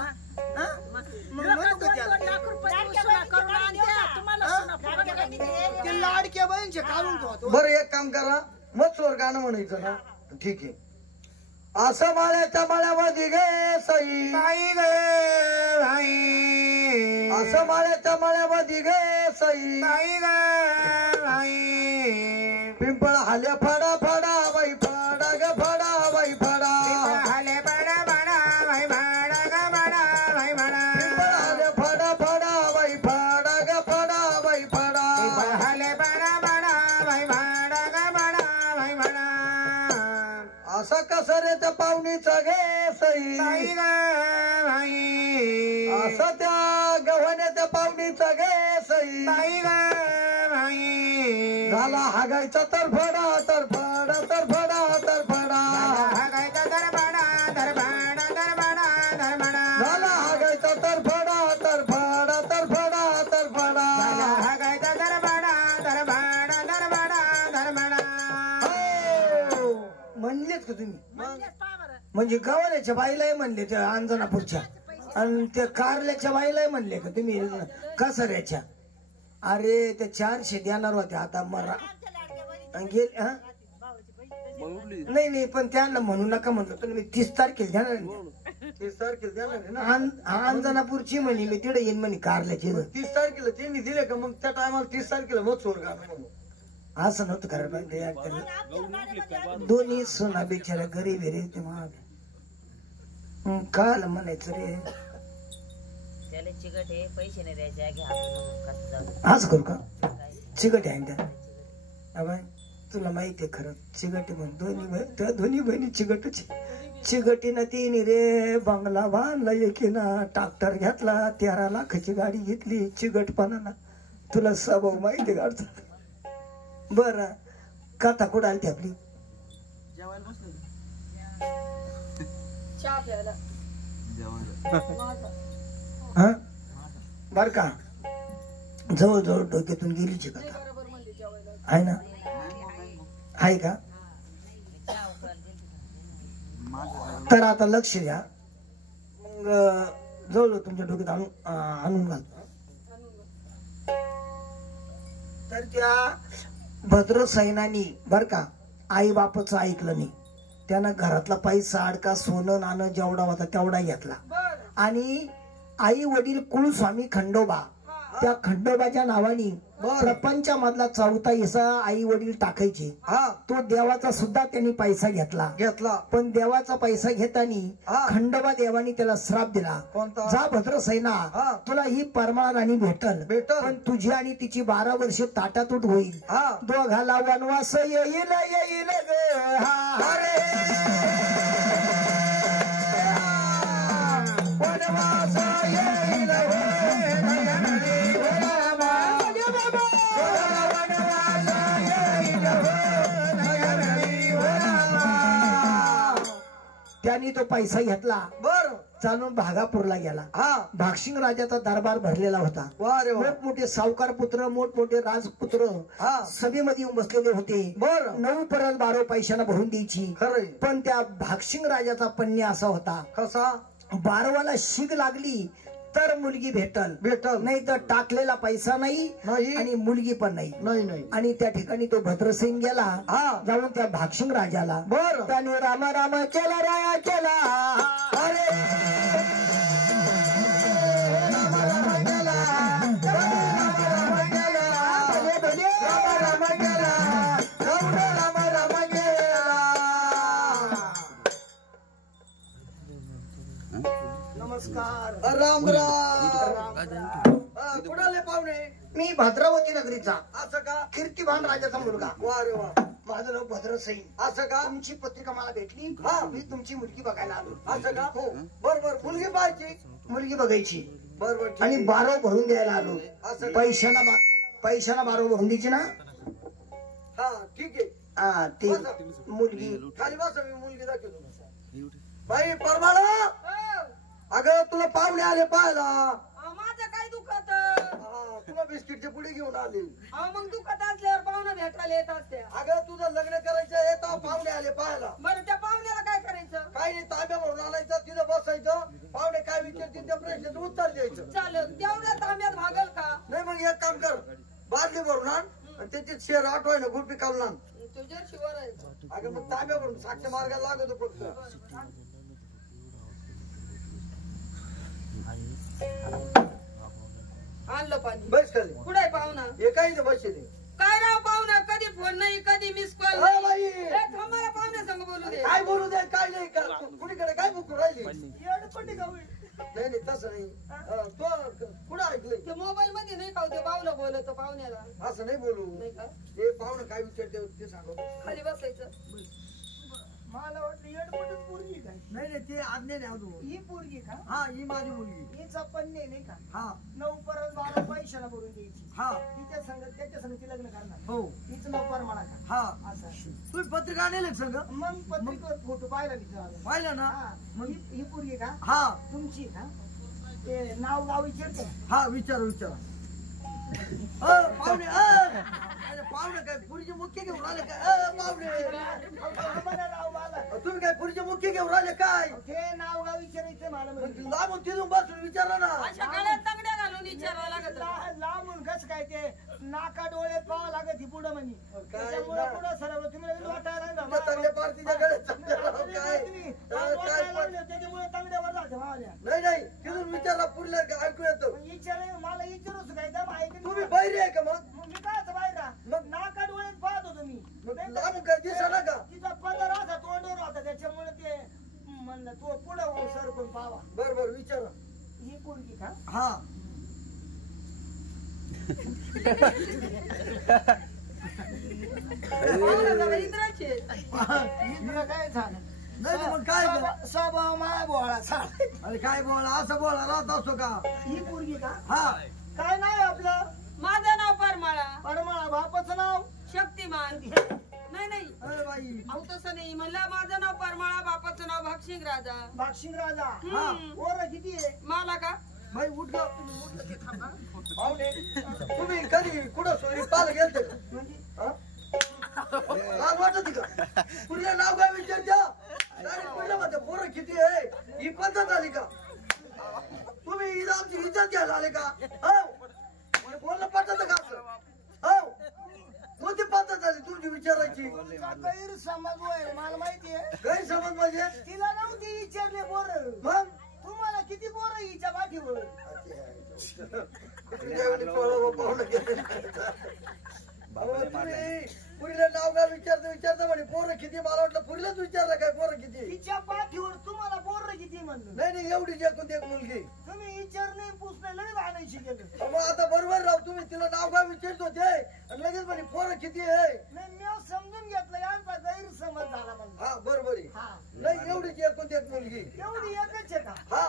हा? मग म्हणू का त्याला? लाख रुपये सुना करून आणत्या. तुम्हाला सुना फुकट नाही देत. ते लाडक्या बहिणीचे काढून ठेवतो. बरं एक काम करा मथुर गाणं म्हणायचं ना. ठीक आहे. असं माळ्याच्या माळ्यामध्ये गे सई असं माळ्याच्या माळ्यामध्ये गे सई पिंपळ हाल्या फाडा फाडा बाई फाडा ग फाडा बाई फाडा पिंपळ हाल्या फाडा फाडा बाई फाडा ग फाडा बाई फाडा असं कसं रे त्या पाहुणीचा गे सई असं त्या गव्हाण्याच्या पाहुणीचा गे सई झाला हागायचा तरफडा तरफडा तरफडा तरफडा झाला हागायचा तरफडा तरफडा तरफडा तरफडा म्हणलेच का तुम्ही? म्हणलेच पहा बरं. म्हणजे गव्हाण्याच्या बाईलाही म्हणले त्या अंजनापूरच्या आणि त्या कारल्याच्या बाईलाही म्हणले का तुम्ही कसऱ्याच्या? अरे त्या 400 देणार होते आता मरा गेले. हा नाही नाही पण त्यांना म्हणू नका म्हणलं तुम्ही 30 तारखेला देणार आहे. 30 तारखेला देणार आहे ना. अंजनापूरची म्हणे मी तिथे येईन म्हणे कारल्याची. 30 तारखेला त्यांनी दिले का मग त्या टायमाला 30 तारखेला मग चोर गाणं म्हणू. असं नव्हतं करायला पाहिजे. दोन्ही सोना बिचारा गरीब आहे रे ते महाग. काल म्हणायचं रे त्याला चिकट हे पैसे नाही द्यायचे घ्या कसं जाऊ. आज करू का चिकट आहे त्या अबाय तुला माहिती आहे खरं चिकटी म्हणून त्या दोन्ही बहिणी चिकटची चिकटीनं तिने रे बंगला बांधला एकीनं ट्रॅक्टर घेतला 13 लाखाची गाडी घेतली चिकटपणाला. तुला स्वभाव माहिती काढतो. बर कथा कुठं आली आपली? हा बर का जवळजवळ डोक्यातून गेलीची कथा आहे ना? आहे का? तर आता लक्ष द्या. मग जवळ तुमच्या डोक्यात आणून घालतो. तर त्या भद्र सैनानी बर का आई बापाचं ऐकलं नाही. त्यानं घरातला पैसा अडका सोनं नाणं जेवढा होता तेवढा घेतला आणि आई वडील कुलस्वामी खंडोबा त्या खंडोबाच्या नावाने प्रपंचामधला 4था हिस्सा आई वडील टाकायचे. तो देवाचा सुद्धा त्यांनी पैसा घेतला. पण देवाचा पैसा घेताना खंडोबा देवानी त्याला श्राप दिला. जा भद्रसेना तुला ही परमाळ राणी भेटल पण तुझी आणि तिची 12 वर्ष ताटातूट होईल. दोघाला वनवास येईल येईल वनवास येईल त्यांनी तो पैसा घेतला. बर चालून भागापूरला गेला. भागसिंग राजाचा दरबार भरलेला होता. मोठमोठे सावकार पुत्र मोठमोठे राजपुत्र सभेमध्ये येऊन बसलेले होते. बर 9 परत 12 पैशाला भरून द्यायची. पण त्या भागसिंग राजाचा पन्नी असा होता कसा 12वाला शिग लागली तर मुलगी भेटल नाही तर टाकलेला पैसा नाही आणि मुलगी पण नाही. आणि त्या ठिकाणी तो भद्रसिंग गेला जाऊन त्या भागसिंग राजाला बर त्याने राम राम केला राया केला. अरे राम राम केला राम केला राम राम केला. नमस्कार राम राम. कुणाले पाहुणे? मी भद्रावती नगरीचा असं का? कीर्तिवान राजाचा मुलगा. वा रे वा. माझं नाव भद्रसिंग. असं का? तुमची पत्रिका मला भेटली. मी तुमची मुलगी बघायला आलो. असं का? हो बरोबर. मुलगी पाहायची मुलगी बघायची बरोबर आणि 12 भरून द्यायला आलो. पैशाला 12 भरून द्यायची ना. हा ठीक आहे. हा ती मुलगी खाली बसा मी मुलगी दाखवतो. बाई परमाळा अगं तुला पाहुणे आले पाहायला. माझं काय दुखत तुला बिस्किटचे पुढे घेऊन आले. मग दुखत असल्यावर पाहुणं भेटायला येत असते. अगं तुझं लग्न करायचं येतं पाहुणे आले पाहायला. बरं त्या पाहुण्याला काय करायचं? काही नाही तांब्या भरून आणायचं तिथं बसायचं पाहुणे काय विचारतील त्या प्रश्नाचं उत्तर द्यायचं. चालेल तेवढ्या तांब्यात भागल का? नाही मग एक काम कर बादली भरून आण आणि त्याची शेर आठवाय ना गुरपी काढून आण. तुझ्या शिवर आहे. अगं मग तांब्या भरून साक्ष मार्गाला लागतो फक्त. आणलं पाणी. बस खाली कुठे पाहुणा? हे काही नाही बसले. काय राव पाहुणा? कधी फोन नाही कधी मिस कॉल हा बाई. थांबाला पाहुण्या संग बोलू दे. काय बोलू दे काय नाही का कुणीकडे काय बुकू राहिली. येडपट्टी गावी. नाही नाही तसं नाही. तो कुठं ऐकलंय ते मोबाईल मध्ये नाही का ते बावलं बोलत पाहुण्याला. असं नाही बोलू. नाही का? हे पाहुणं काय विचारते ते सांगू. खाली बसायचं. मला वाटलं येडपट्टीच पोरगी काय? नाही नाही ते आज्ञा नाही अजून. ही पोरगी का? हा ही माझी मुलगी. हिचा पन्ने नाही का? हा 9 परत 12 पैशाला भरून द्यायची. हा तिच्या संग त्याच्या संग ती लग्न करणार. हो हीच नोकर म्हणा का? हा असं. तुम्ही पत्रिका आणले संग मग पत्रिकेवर फोटो पाहिला मी तुझा. पाहिलं ना. मग ही पोरगी का? हा तुमची का? ते नाव गाव विचारते. हा विचारा पाहुणे अरे पाहुणे काय पुरीचे मुख्य घेऊन आले काय. पाहुणे तुम्ही काय पुरीचे मुख्य घेऊन आले काय. ते नाव गाव विचारायचं मला. लांबून तिथून बसून विचारा ना. अशा काळात तंगड्या घालून विचारावं लागत. लांबून कस काय ते नाका डोळ्यात पाहावं लागत ही पुढं म्हणे. त्याच्यामुळे पुढं सरळ तुम्ही वाटायला चांगल्या पार्टीच्या गळ्यात त्याच्यामुळे तंगड्यावर जाते भावल्या. नाही नाही तिथून विचारला पुढल्या ऐकू येतो. विचार मला विचारूच काय दम आहे की तुम्ही बहिरी आहे का मग. मग मी काय बाहेर मग नाका डोळ्यात पाहत होतो मी. लांबून काय दिसा ना का. तिचा पदर होता तोंडवर होता त्याच्यामुळे ते म्हणलं तो पुढं सरकून पावा. बर विचारा. ही पोरगी का? हा काय झालं? नाही मग काय स्वभाव माय बोळा. अरे काय बोला असं बोला राहत असतो का. ही पोरगी का? हा काय नाव आपलं? माझं नाव परमाळा. परमाळा. बापाचं नाव शक्तिमान. नाही अरे बाई अहो तसं नाही म्हणलं. माझं नाव परमाळा बापाचं नाव भागशिंग राजा. भागशिंग राजा. पोरं किती आहे? मला का? बाई उठ गा. तुम्ही कधी कुठं सोयी पाल गेलते का. लाज वाटत का. पुढलं नाव काय विचारत्या. पुढलं म्हणते पोरं किती आहे ही पद्धत आली का. तुम्ही आमची इज्जत घ्यायला आले का. हो बोलणं पटत का असं. हो कोणती पद्धत आली तुमची विचारायची. गैरसमज होय मला माहितीये. गैरसमज म्हणजे तिला नव्हती विचारले पोरं. मग तुम्हाला किती पोरं हिच्या पाठीवर. तुम्ही पुढलं नाव काय विचारता म्हणे पोरं किती. मला वाटलं पुढलंच विचारलं काय पोरं किती. तिच्या पाठीवर तुम्हाला पोरं किती म्हणलं. नाही एवढी एकूण एक मुलगी. तुम्ही विचारणे पुसणे लगेच आणायची गेलं. मग आता बरोबर राव तुम्ही तिला नाव काय विचारत होते आणि लगेच म्हणे पोरं किती आहे. नाही मी समजून घेतलं यांचा गैरसमज झाला म्हणून. हा बरोबर आहे. हा नाही एवढीच एकूण एक मुलगी. एवढी एकच आहे का? हा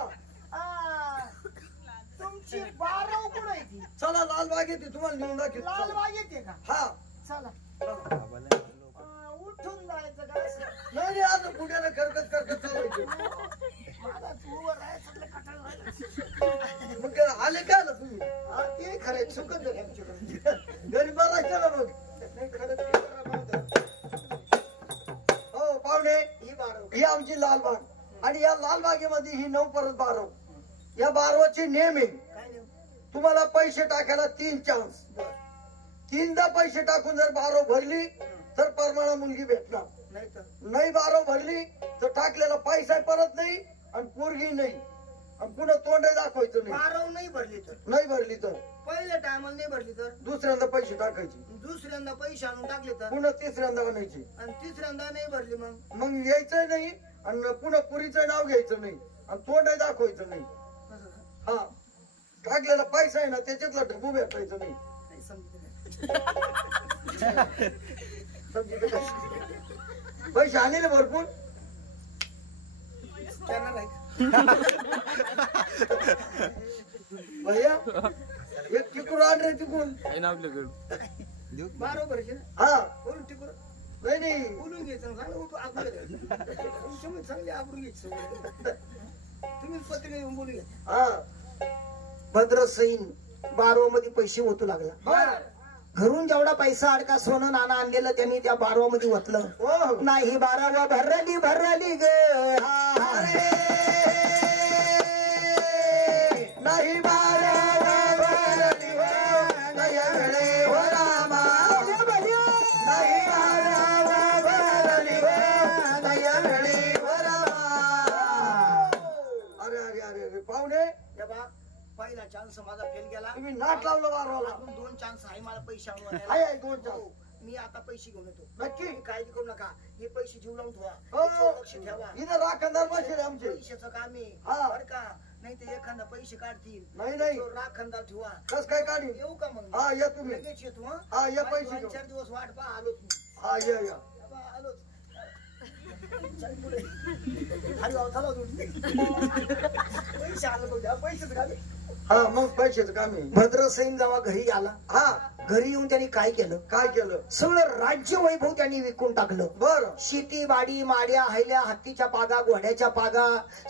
तुमची 12 कुठं आहे ती? चला लालबाग येते तुम्हाला नेऊन दाखवतो. लालबाग येते का? हा चला उठून जायचं का? नाही आता पुण्याला करकत चालायचं. मला तू राहायचं कटाळ झालं. मग आले काय ना तुम्ही. ते खरं चुकत घरी बघायचं ना मग. नाही खरं. हो पाहुणे ही 12 ही आमची लालबाग आणि या लालबागेमध्ये ही 9 परत 12. या 12चे नियम आहे. काय नाही. तुम्हाला पैसे टाकायला 3 चान्स. 3दा पैसे टाकून जर 12 भरली तर परमाणा मुलगी भेटणार. नाही तर नाही 12 भरली तर टाकलेला पैसा परत नाही आणि पोरगी नाही आणि पुन्हा तोंड दाखवायचं नाही. 12 नाही भरली तर. नाही भरली तर पहिल्या टायमाला नाही भरली तर. दुसऱ्यांदा पैसे टाकायचे. दुसऱ्यांदा पैसे आणून टाकले तर. पुन्हा तिसऱ्यांदा आणायचे. आणि तिसऱ्यांदा नाही भरली मग यायचं नाही आणि पुन्हा पुरीचं नाव घ्यायचं नाही आणि तोंड दाखवायचं नाही. हा टाकलेला पैसा आहे ना त्याच्यातला ढबू भेटायचं नाही. समजलं का? पैसे आणले भरपूर. भैया एक टिकून आण रे तिकून. आहे ना आपल्याकडे. 12 भरशी हा बोलून टिकून नाही बोलून घ्यायचं चांगली आबरू घ्यायचं. तुम्ही पत्रिका येऊन बोलू हा भद्रसैन बारवामध्ये पैसे ओतू लागला. घरून जेवढा पैसा अडका सोनं नाणं आणलेलं त्यांनी त्या बारवामध्ये ओतलं. नाही बारावा भरली भरली ग नाही बारावा भरली नाही बारावा भरली अरे अरे अरे अरे पाहुणे पहिला चान्स माझा फेल गेला. तुम्ही नाट लावलं वारवाला. अजून 2 चान्स आहे मला पैसे आहे 2 चान्स. मी आता पैसे घेऊन येतो. नक्की काळजी करू नका. हे पैसे जीव लावून ठेवा. लक्ष ठेवा. इथं राखणदार माणसं आहे आमचे. पैशाचं काम आहे बरं का. नाही तर एखादा पैसे काढतील. नाही राखणदार ठेवा. कस काय काढील. येऊ का मग. हा या तुम्ही लगेच येतो. हा या पैसे 4 दिवस वाट पहा. आलोच मी. हा या या आलोच. पैसे आलं पैसेच का. हा मग पैशाचं काम आहे. भद्रसैन जेव्हा घरी आला. हा घरी येऊन त्यांनी काय केलं सगळं राज्य वैभव त्यांनी विकून टाकलं. बर शेती बाडी माड्या हैल्या हत्तीच्या पागा घोड्याच्या पागा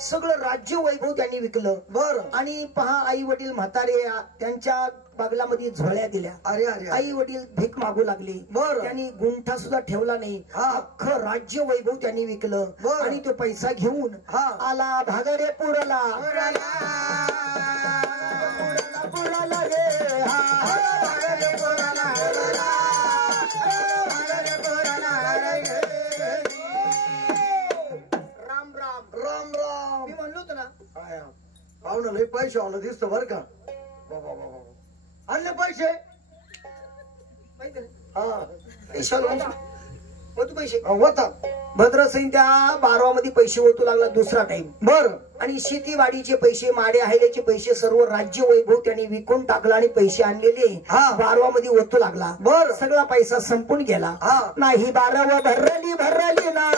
सगळं राज्य वैभव त्यांनी विकलं. बर आणि पहा आई वडील म्हातारे त्यांच्या बगलामध्ये झोळ्या दिल्या. अरे अरे आई वडील भीक मागू लागले. त्यांनी गुंठा सुद्धा ठेवला नाही. अख्खं राज्य वैभव त्यांनी विकलं. आणि तो पैसा घेऊन आला भागरे पुरला पाहुणं लय पैसे आलं दिसत बर का. आणले पैसे होता. भद्रसैन त्या बारवामध्ये पैसे ओतू लागला दुसरा टाइम. बर आणि शेतीवाडीचे पैसे माड्या हायल्याचे पैसे सर्व राज्य वैभव त्यांनी विकून टाकला आणि पैसे आणलेले बारवामध्ये ओतू लागला. बर सगळा पैसा संपून गेला. नाही बारावा भरली भरली ना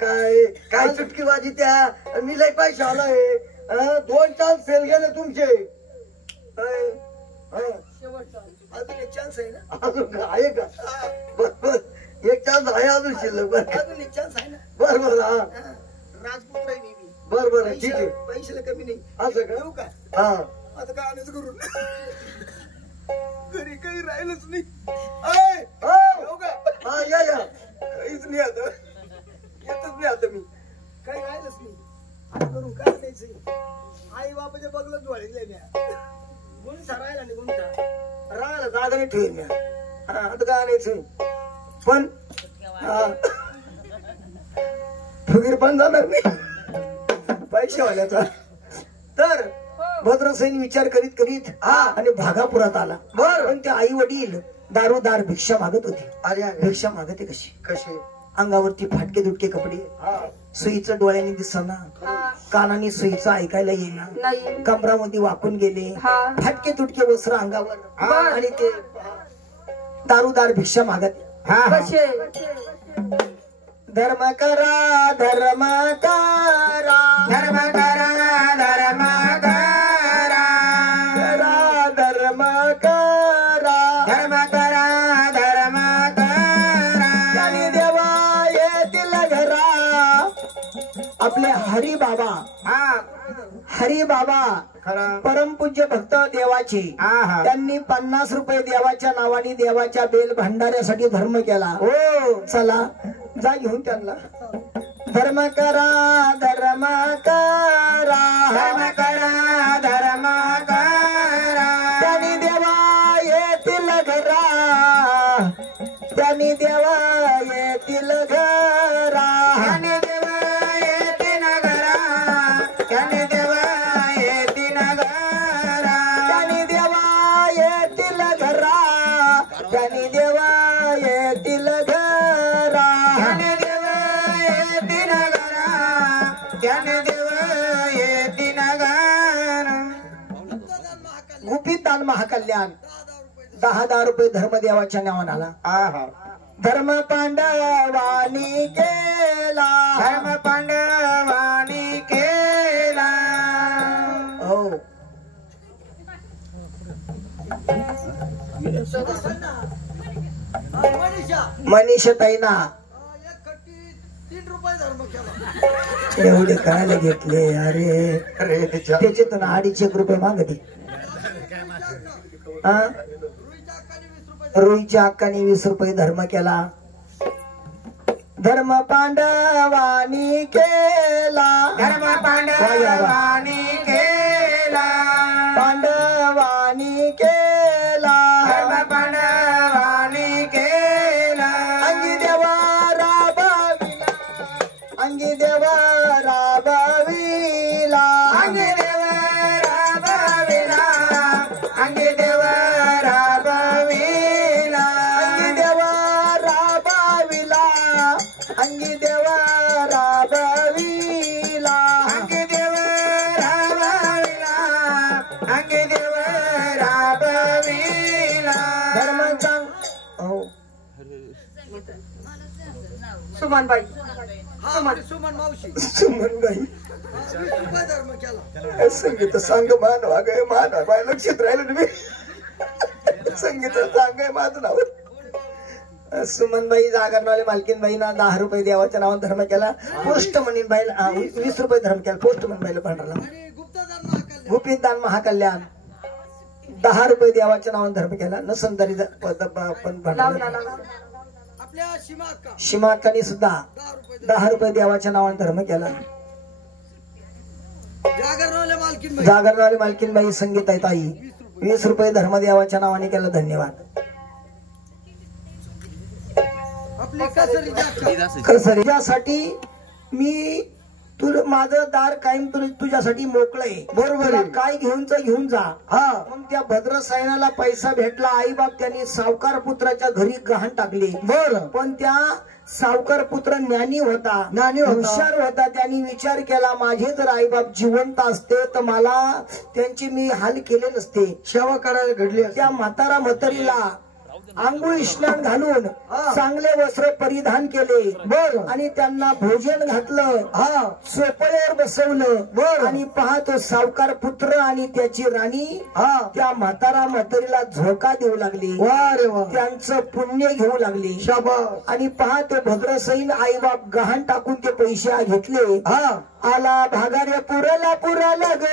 काय काय चुटकीबाजी त्या मी लय पैसे आलाय. 2 चान्स फेल गेले तुमचे. अजून एक चान्स आहे ना. अजून आहे का. बर एक चान्स आहे अजून शिल्लक. बर अजून एक चान्स आहे ना. बर बर हा राजपुत्र आहे मी. बर बर ठीक आहे. पैशाला कमी नाही. असं का. येऊ का. हा आता काय आणायचं करून घरी काही राहिलंच नाही. येऊ का. हा या या काहीच नाही आता. येतच नाही आता मी. काही राहिलंच नाही. आता करून काय द्यायचं. आई बापाच्या बगलच धुवायला गुंठा राहिला नाही. गुंठा राहिला जागा नाही ठेवून म्या. आता काय आणायचं पण फुगीर पण जाणार नाही पैशावाल्याचा. तर भद्रसैन विचार करीत करीत आणि भागापुरात आला. पण ते आई वडील दारोदार भिक्षा मागत होते. अरे भिक्षा मागते कशी कशी. अंगावरती फाटके दुटके कपडे. सुईचं डोळ्याने दिसना. कानाने सुईचं ऐकायला येईना. कमरामध्ये वाकून गेले. फाटके तुटके वस्त्र अंगावर. आणि ते दारोदार भिक्षा मागत. धर्म करा धर्म करा धर्म करा धर्म करा धर्म करा धर्म करा धर्म करा. आणि देवा येतील घरा. आपले हरी बाबा परमपूज्य भक्त देवाचे त्यांनी 50 रुपये देवाच्या नावाने देवाच्या बेल भंडाऱ्यासाठी धर्म केला. हो चला जा घेऊन त्यांना. धर्म करा धर्म करा धर्म करा धर्म करा. त्यांनी देवा येतील घरा. त्यांनी देवा येतील घरा. त्यांनी देवा येतील घरा. त्यांनी देवा येतील घरा. त्यांनी देवा येतील घरा. त्यांनी देवा येतील घरा. त्यांनी देवा येतील घरा. त्यांनी देवा येतील घरा. गुपित दान महाकल्याण 10,000 रुपये धर्मदेवाच्या नावाने आला. धर्म पांडवानी केला. धर्म पांडवानी केला. मनीषाताई ना एक खट्टी 3 रुपये धर्म केला. एवढे कायला घेतले अरे अरे त्याच्या त्याच्यातून 250 रुपये मागते हा रुईच्या हक्काने 20 रुपये धर्म केला. धर्म पांडवानी केला धर्म पांडवानी केला पांडवानी केला धर्म पांडवानी केला अंगी देवा राबाविला अंगी देवा राबाविला अंगी देव राबविला अंगी देव राबविला अंगी देवा राबाविला अंगी देवा राबाविला अंगी देव राबविला अंगी देव राबविला धर्म सांग हो सुमनबाई हा सुमन मावशी सुमनबाई 20 रुपये धर्म केला. संगीत सांग मान वागाय मान वागाय लक्षात राहिलं तुम्ही संगीत सांगाय माझं नाव सुमनबाई जागरणावाले मालकीनबाईना 10 रुपये देवाच्या नावाने धर्म केला. पोस्ट म्हणीन बाईला 20 रुपये धर्म केला. पोस्ट म्हण बाईला भांडला आणि गुप्तधर्म हाकलले. गुपित दान महाकल्याण 10 रुपये देवाच्या नावाने धर्म केला. नसन तरी पण भांडला. आपल्या सीमा अक्का शिमाकानी सुद्धा 10 रुपये देवाच्या नावाने धर्म केला. जागरवाले मालकीन बाई जागरणावाली मालकीनबाई संगीताई ताई 20 रुपये धर्म देवाच्या नावाने केला. धन्यवाद. आपली कसरी जागच्या कसं यासाठी मी माझं दार कायम तुझ्यासाठी मोकळंय. बरोबर काय घेऊन जा. हा मग त्या भद्र सैनाला पैसा भेटला. आई बाप त्यांनी सावकार पुत्राच्या घरी गहाण टाकली. बर पण त्या सावकार पुत्र ज्ञानी होता हुशार होता. त्यांनी विचार केला माझे जर आई बाप जिवंत असते तर मला त्यांची मी हाल केले नसते. सेवा करायला घडली असती. त्या म्हातारा म्हातारीला आंघोळी स्नान घालून चांगले वस्त्र परिधान केले. बर आणि त्यांना भोजन घातलं. हा सोपळ्यावर बसवलं. बर आणि पाहतो सावकार पुत्र आणि त्याची राणी त्या म्हातारा म्हातारीला झोका देऊ लागली. रे वा त्यांचं पुण्य घेऊ लागली. शाबास. आणि पाहतो भद्रसैन आई बाप गहाण टाकून ते पैसे घेतले. आला भागारे पुराला ग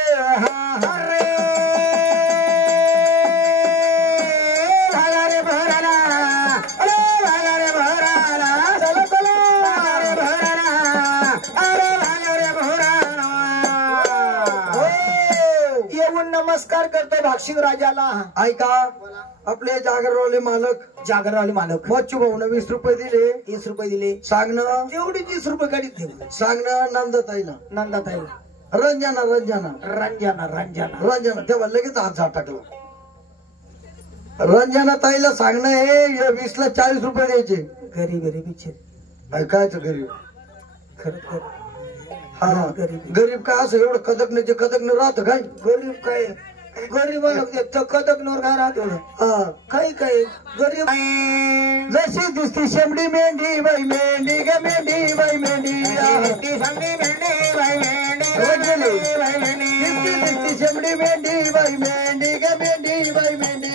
नमस्कार करतो भाक्षिक राजाला. ऐका आपले जागरवाले मालक बच्चू भाऊन 20 रुपये दिले. 30 रुपये दिले. सांगणं तेवढी 30 रुपये गाडीत ठेव. सांगणं नंदताईला नंदाताई रंजना तेव्हा लगेच हात टाकला. रंजना ताईला सांगणं हे 20 ला 40 रुपये द्यायचे. गरीब ऐकायचं गरीब खरं हा गरीब काय असं एवढं कदक न राहत काय. गरीब काय गरीबाला कदकनवर काय राहत एवढं काही गरीब जशी दिसती शेमडी मेंढी बाई मेंढी ग मेंढी बाई मेंढी दिसती शेमडी मेंढी बाई मेंढी ग मेंढी बाई मेंढी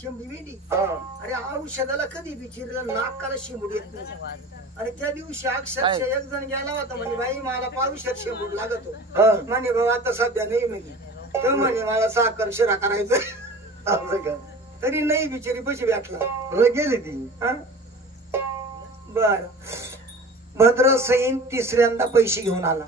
शेंबडी मेंढी अरे औषधाला कधी बिचारीला नाकाला शेंबूड येत नाही. आणि त्या दिवशी अक्षरशः एक जण गेला होता म्हणे बाई मला पावशेर शेंबूड लागत हो. म्हणे बाबा आता सध्या नाही म्हणे तर म्हणे मला साखर शिरा करायचं तरी नाही बिचारी पैसे भेटला गेली ती. बर भद्र सैन 3ऱ्यांदा पैसे घेऊन आला.